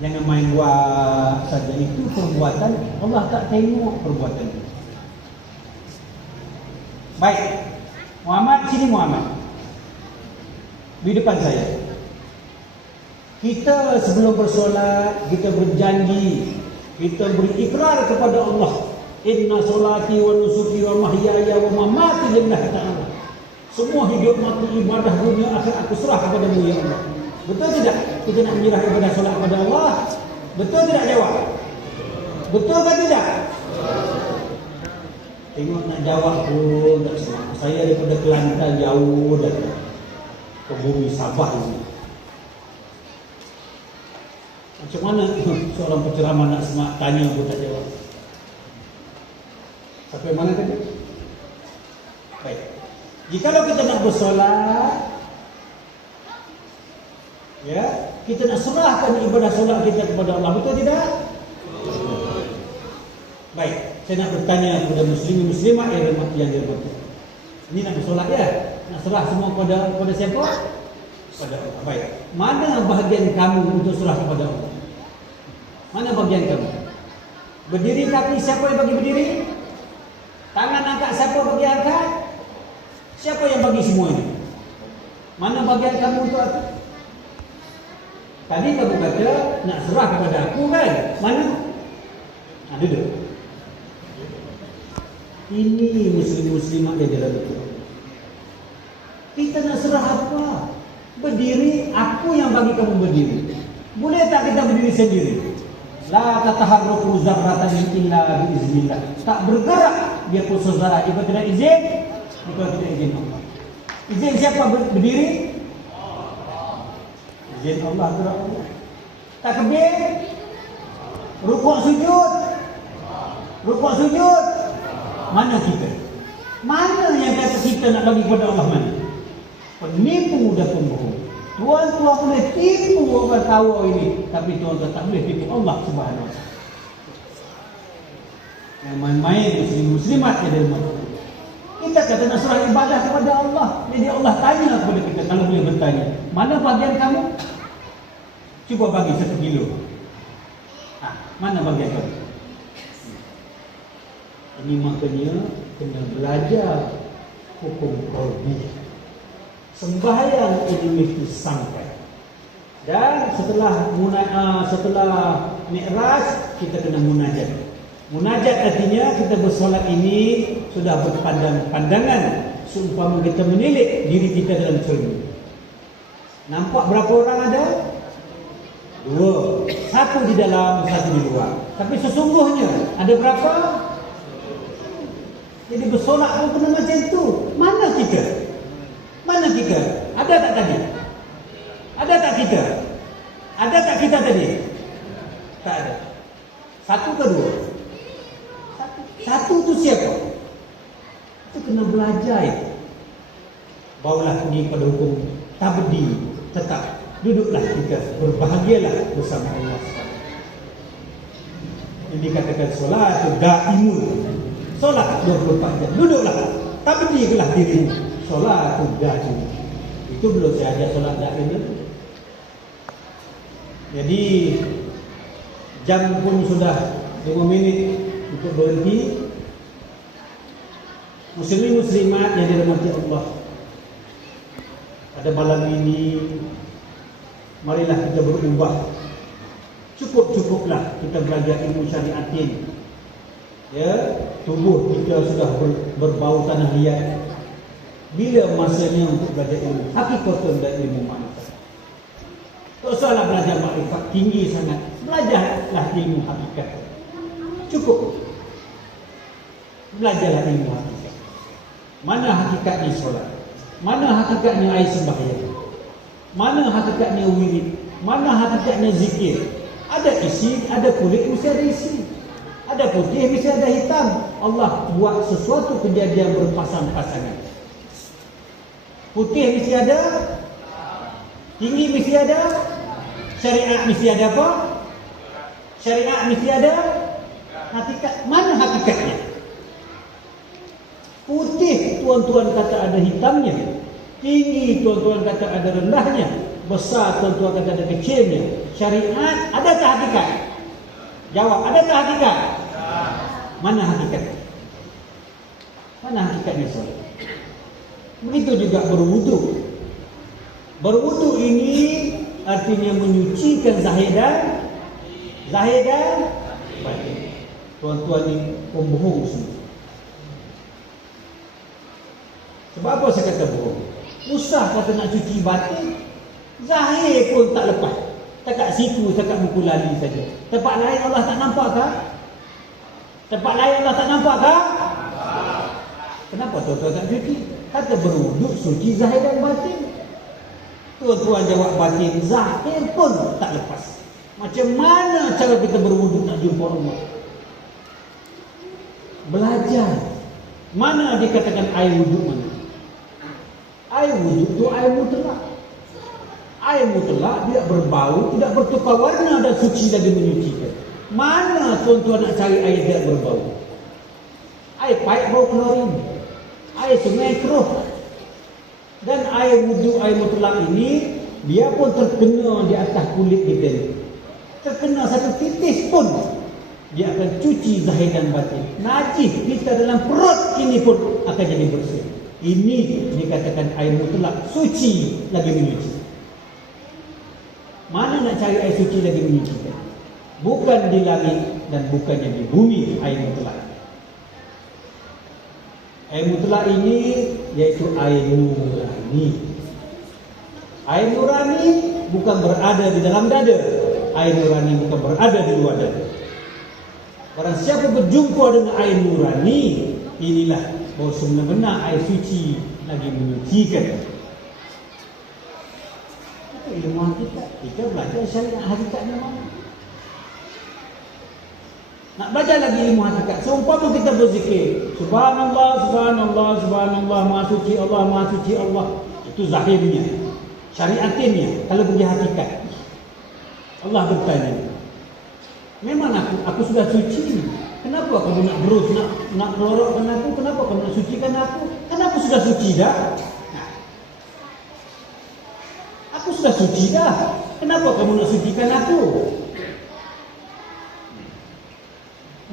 Jangan main buat saja, itu perbuatan. Allah tak tengok perbuatan itu. Baik, Muhammad, sini Muhammad. Di depan saya. Kita sebelum bersolat, kita berjanji, kita berikrar kepada Allah. Inna solati wa nusuki wa mahyaya wa mamati lillahi ta'ala. Semua hidup mati ibadah dunia akan aku serah kepada-Mu ya Allah. Betul tidak? Kita nak menyerah ibadah solat kepada Allah. Betul tidak jawab? Betul ke tidak? Tengok nak jawab pun tak semua. Saya daripada Kelantan jauh datang ke bumi Sabah ini. Macam mana seorang penceramah nak semak tanya pun tak jawab. Sampai mana tadi? Baik. Jikalau kita nak bersolat, ya, kita nak serahkan ibadah solat kita kepada Allah, betul tidak? Baik, saya nak bertanya kepada muslimin muslimat yang dirahmati. Ini nak bersolat ya? Nak serah semua kepada siapa? Kepada Allah. Baik. Mana bahagian kamu untuk serah kepada Allah? Mana bahagian kamu? Berdiri kaki, siapa yang bagi berdiri? Tangan angkat, siapa bagi angkat? Siapa yang bagi semua ini? Mana bahagian kamu untuk aku? Tadi kamu kata nak serah kepada aku kan? Mana? Duduk. Ini muslim-muslimat yang dalam itu. Kita nak serah apa? Berdiri, aku yang bagi kamu berdiri. Boleh tak kita berdiri sendiri? La tataharruku zarratan illa biiznillah. Tak bergerak dia pun saudara. Jika tidak izin, jika tidak izin Allah. Izin siapa berdiri? Izin Allah gerak Allah. Takbir, rukuk sujud. Rukuk sujud. Mana kita? Mana yang kata kita nak bagi kepada Allah mana? Penipu dan pembohong. Tuan boleh tipu orang tawa ini, tapi Tuan tak boleh tipu Allah Subhanahu Wa Taala. Yang main-main muslim-muslimat ada rumah. Kita kata nak serah ibadah kepada Allah. Jadi Allah tanya kepada kita, kalau boleh bertanya, mana bahagian kamu? Cuba bagi 1 kilo. Mana bahagian kamu? Ini maknanya kena belajar hukum qalbi. Sembahyang ini mesti sampai. Dan setelah mi'raj kita kena munajat. Munajat artinya kita bersolat ini sudah berpandangan seumpama kita menilik diri kita dalam cermin. Nampak berapa orang ada? 2. 1 di dalam, 1 di luar. Tapi sesungguhnya ada berapa? Jadi bersolat pun kena macam tu. Mana kita? kita? Ada tak tadi? Ada tak kita? Ada tak kita tadi? Tak ada. Satu ke dua? Satu tu siapa? Itu kena belajar. Bawalah pergi pada hukum tabdi, tetap duduklah kita, berbahagialah bersama Allah SWT. Ini dikatakan solat itu daimun. Solat 24 jam. Duduklah, tabdilah dirimu. Solat itu daimun. Itu belum saya ajar solat daimun. Jadi jam pun sudah 5 minit untuk berhenti. Muslimin muslimat yang dirahmati Allah, pada malam ini marilah kita berubah. Cukup-cukuplah kita belajar ilmu syariatin. Ya, tubuh kita sudah berbau tanah liat. Bila masanya untuk belajar ilmu hakikatan dan ilmu makrifat? Tak usahlah belajar makrifat tinggi sangat. Belajarlah ilmu hakikat. Cukup. Belajarlah ilmu hakikat. Mana hakikatnya solat? Mana hakikatnya air sembahyang? Mana hakikatnya wirid? Mana hakikatnya zikir? Ada isi, ada kulit, mesti ada isi. Ada putih, mesti ada hitam. Allah buat sesuatu kejadian berpasang-pasangan. Putih mesti ada, tinggi mesti ada, syariat mesti ada apa? Syariat mesti ada hakikat. Mana hakikatnya? Putih tuan-tuan kata ada hitamnya, tinggi tuan-tuan kata ada rendahnya, besar tuan-tuan kata ada kecilnya. Syariat ada tak hakikat? Jawab, ada tak hakikat? Mana hakikat? Mana hakikatnya solat? Begitu juga berwudu. Berwudu ini artinya menyucikan zahir dan batin. Tuan-tuan ini pembohong semua. Sebab apa saya kata bohong? Usah kata nak cuci batin, zahir pun tak lepas. Takat siku, takat muka lali saja. Tempat lain Allah tak nampak kah? Tempat lain Allah tak nampak kah? Kenapa tuan-tuan tak cuci? Kata berwuduk suci zahir dan batin. Tuan-tuan jawab batin, zahir pun tak lepas. Macam mana cara kita berwuduk nak jumpa Allah? Belajar. Mana dikatakan air wuduk mana? Air wuduk itu air mutlak. Air mutlak tidak berbau, tidak bertukar warna dan suci lagi menyucikan. Mana tuan-tuan nak cari air tidak berbau? Air pahit bau klorin, air sungai keruh. Dan air wuduk, air mutlak ini, dia pun terkena di atas kulit kita ni. Terkena satu titis pun, dia akan cuci zahir dan batin. Najis kita dalam perut ini pun akan jadi bersih. Ini dikatakan air mutlak, suci lagi menyuci. Mana nak cari air suci lagi menyucikan? Bukan di langit dan bukannya di bumi air mutlak. Air mutlak ini yaitu air nurani. Air nurani bukan berada di dalam dada. Air nurani bukan berada di luar dada. Barang siapa berjumpa dengan air nurani, inilah bahawa sebenar-benar air suci lagi menyucikan. Itu ilmu hakikat. Kita belajar syariat hakikatnya mana? Nak belajar lagi ilmu hakikat. Seumpama kita berzikir, Subhanallah, Subhanallah, Subhanallah, Maha Suci Allah, Maha Suci Allah. Itu zahirnya, syariatinnya. Kalau pergi hakikat, Allah bertanya, memang aku sudah suci. Kenapa kamu nak berus, nak melorokkan aku? Kenapa kamu nak sucikan aku? Kan aku sudah suci dah. Aku sudah suci dah. Kenapa kamu nak sucikan aku?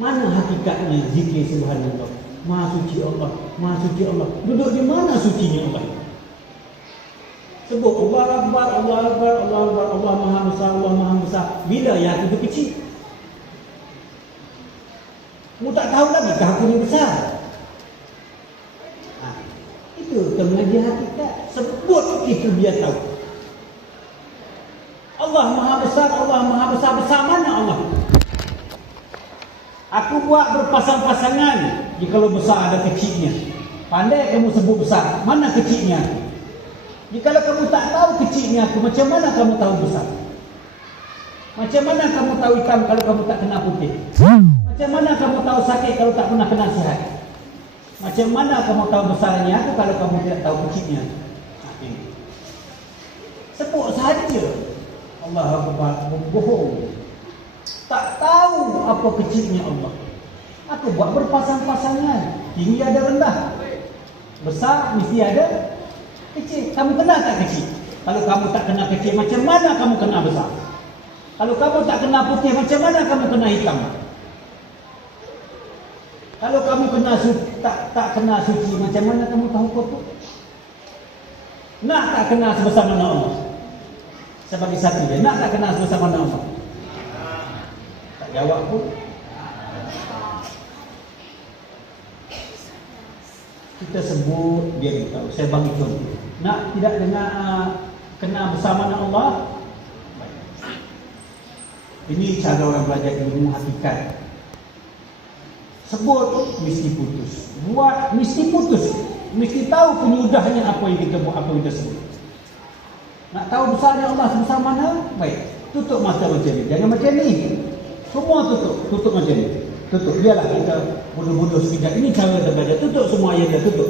Mana hakikatnya zikir subhanallah? Maha suci Allah, Maha suci Allah. Duduk di mana sucinya Allah? Sebut Allah Akbar, Allah Akbar, Allah Akbar, Allah Maha Besar, Allah Maha Besar. Bila yang itu kecil? Mu tak tahu lagi kah aku ni besar? Itu mengaji hakikat. Sebut itu dia tahu. Allah Maha Besar, Allah Maha Besar. Besar mana Allah? Aku buat berpasang-pasangan. Jikalau besar ada kecilnya. Pandai kamu sebut besar. Mana kecilnya? Jikalau kamu tak tahu kecilnya aku, macam mana kamu tahu besar? Macam mana kamu tahu hitam kalau kamu tak kena putih? Macam mana kamu tahu sakit kalau tak pernah kena sihat? Macam mana kamu tahu besarnya aku kalau kamu tidak tahu kecilnya? Sebut saja. Allah Akbar, bohong. Tak tahu apa kecilnya Allah. Aku buat berpasang-pasangan. Tinggi ada rendah. Besar mesti ada kecil. Kamu kena tak kecil? Kalau kamu tak kena kecil, macam mana kamu kena besar? Kalau kamu tak kena putih, macam mana kamu kena hitam? Kalau kamu kena tak kena suci, macam mana kamu tahu kotor? Nak tak kena sebesar mana Allah? Sebagai satu dia, nak tak kena sebesar mana Allah? Tak jawab pun. Kita sebut, dia beritahu. Saya bagi contoh. Nak tidak dengar kena besar mana Allah? Ini cara orang belajar ilmu hakikat. Sebut, mesti putus. Buat, mesti putus. Mesti tahu penyudahnya apa yang kita buat, apa yang kita sebut. Nak tahu besarnya Allah sebesar mana? Baik, tutup mata macam ni. Jangan macam ni. Semua tutup macam ni. Tutup, biarlah kita bodoh-bodoh sekejap. Ini cara kita belajar. Tutup semua ayat dia, tutup.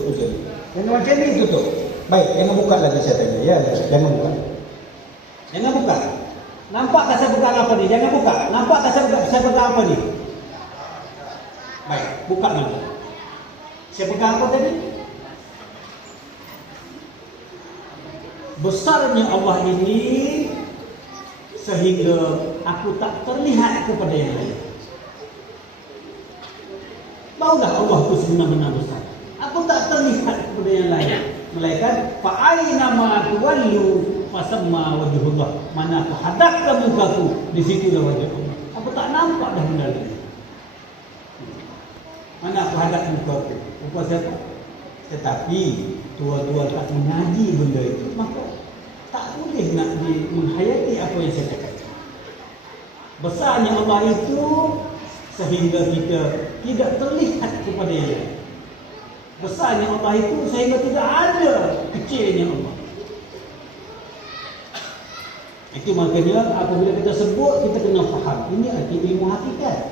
Jangan macam ni, tutup. Baik, jangan buka lagi saya tanya. Ya, jangan buka. Jangan buka. Nampak tak saya pegang apa ni? Jangan buka. Nampak tak saya pegang apa ni? Baik, buka lagi. Saya pegang apa tadi? Besarnya Allah ini sehingga aku tak terlihat kepada yang lain. Barulah Allah itu sebenar-benar besar. Aku tak terlihat kepada yang lain. Melainkan fa'aina ma tuwallu fasamma wajhullah. Mana aku hadapkan mukaku, di situlah wajah Allah. Aku tak nampak dah benda lain. Mana aku hadap mukaku? Rupa siapa? Tetapi tua-tua tak mengaji benda itu, maka tak boleh nak menghayati apa yang saya katakan. Besarnya Allah itu sehingga kita tidak terlihat kepada yang lain. Besarnya Allah itu sehingga tidak ada kecilnya Allah. Itu makanya apabila kita sebut, kita kena faham. Ini arti ilmu hakikat.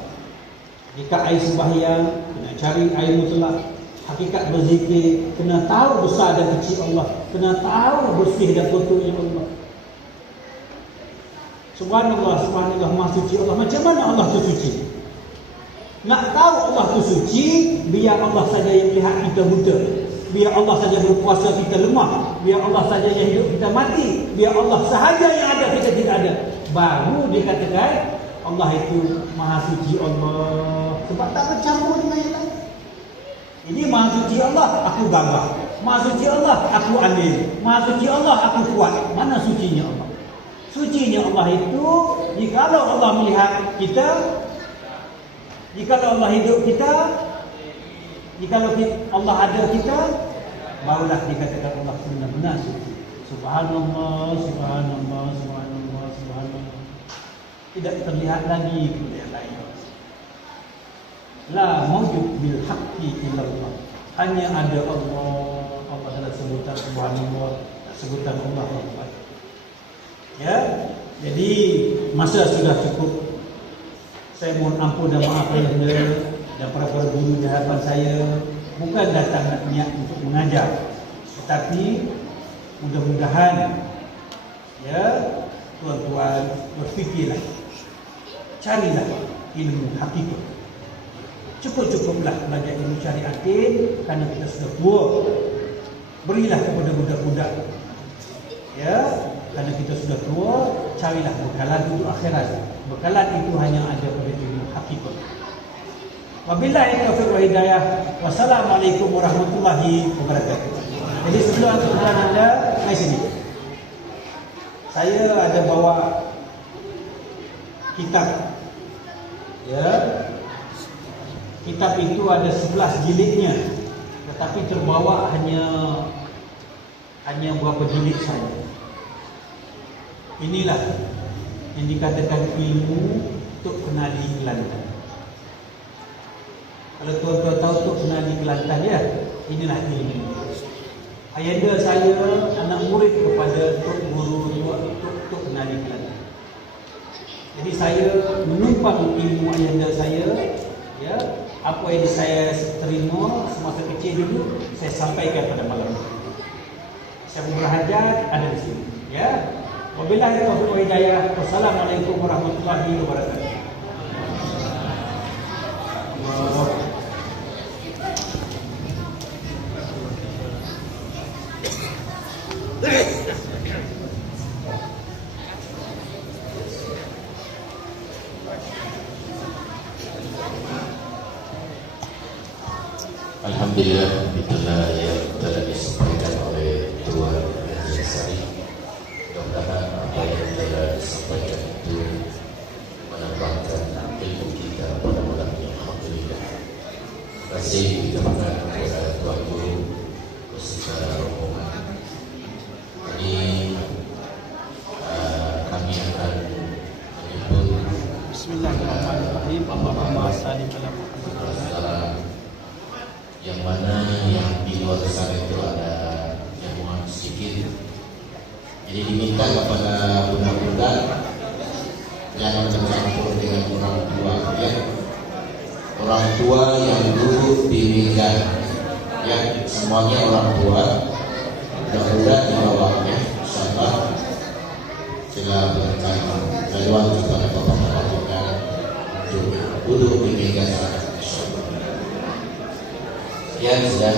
Jika air sembahyang, kena cari air mutlak. Hakikat berzikir, kena tahu besar dan kecil Allah, kena tahu bersih dan kotornya Allah. Subhanallah, subhanallah, maha suci Allah. Macam mana Allah tu suci? Nak tahu Allah tu suci, biar Allah saja yang lihat kita buta, biar Allah saja berkuasa kita lemah, biar Allah saja yang hidup kita mati, biar Allah sahaja yang ada kita tidak ada. Baru dikatakan Allah itu maha suci Allah. Sebab tak bercampur dengan yang lain. Ini maha suci Allah, aku gagah. Maha suci Allah, aku alim. Maha suci Allah, aku kuat. Mana sucinya Allah? Sucinya Allah itu, jikalau Allah melihat kita, jikalau Allah hidup kita, jikalau Allah ada kita, barulah dikatakan Allah benar-benar suci. Subhanallah, subhanallah, subhanallah, subhanallah. Tidak terlihat lagi kepada yang lain. La mawjud bil haqqi illallah. Hanya ada Allah. Allah adalah sebutan subhanallah, sebutan Allah. Ya. Jadi masa sudah cukup. Saya mohon ampun dan maaf kepada dan para guru di hadapan saya. Bukan datang nak niat untuk mengajar, tetapi mudah-mudahan ya tuan-tuan berfikirlah, carilah ilmu hakikat. Cukup-cukuplah belajar ilmu syariatin kerana kita sudah tua. Berilah kepada budak-budak. Ya, kerana kita sudah tua, carilah bekalan untuk akhirat. Bekalan itu hanya ada pada ilmu hakikat. Wabillahi taufiq wal hidayah. Wassalamualaikum warahmatullahi wabarakatuh. Jadi sebelum anda mai sini. Saya ada bawa kitab. Ya. Kitab itu ada 11 jilidnya, tetapi terbawa hanya berapa jilid saja. Inilah yang dikatakan ilmu untuk kenali Kelantan. Kalau tuan-tuan tahu untuk kenali Kelantan ya, inilah ilmu. ayahanda saya anak murid kepada Tok Guru Tok Kenali Kelana. Jadi saya menumpang ilmu ayahanda saya, ya, apa yang saya terima semasa kecil dulu saya sampaikan pada malam ini. Saya berhajat ada di sini, ya. Wabillahi taufiq wal hidayah. Wassalamualaikum warahmatullahi wabarakatuh. Alhamdulillah, itulah yang telah disampaikan oleh Tuan Haji Sari. Mudah-mudahan apa yang telah disampaikan itu menambahkan ilmu kita pada malam ini. Alhamdulillah. Terima kasih diucapkan kepada Tuan Guru secara umum. Jadi kami akan menyebut Bismillahirrahmanirrahim. Allahumma shalli ala Muhammad, yang mana yang di luar sana itu ada jamuan sedikit. Jadi diminta kepada budak-budak jangan bercampur dengan orang tua, ya. Orang tua yang duduk di meja, ya, semuanya orang tua. Budak-budak di bawahnya, insyaallah. Sila bercampur. Jaluan kepada bapak-bapak kita untuk duduk di meja sana. Sekian sudah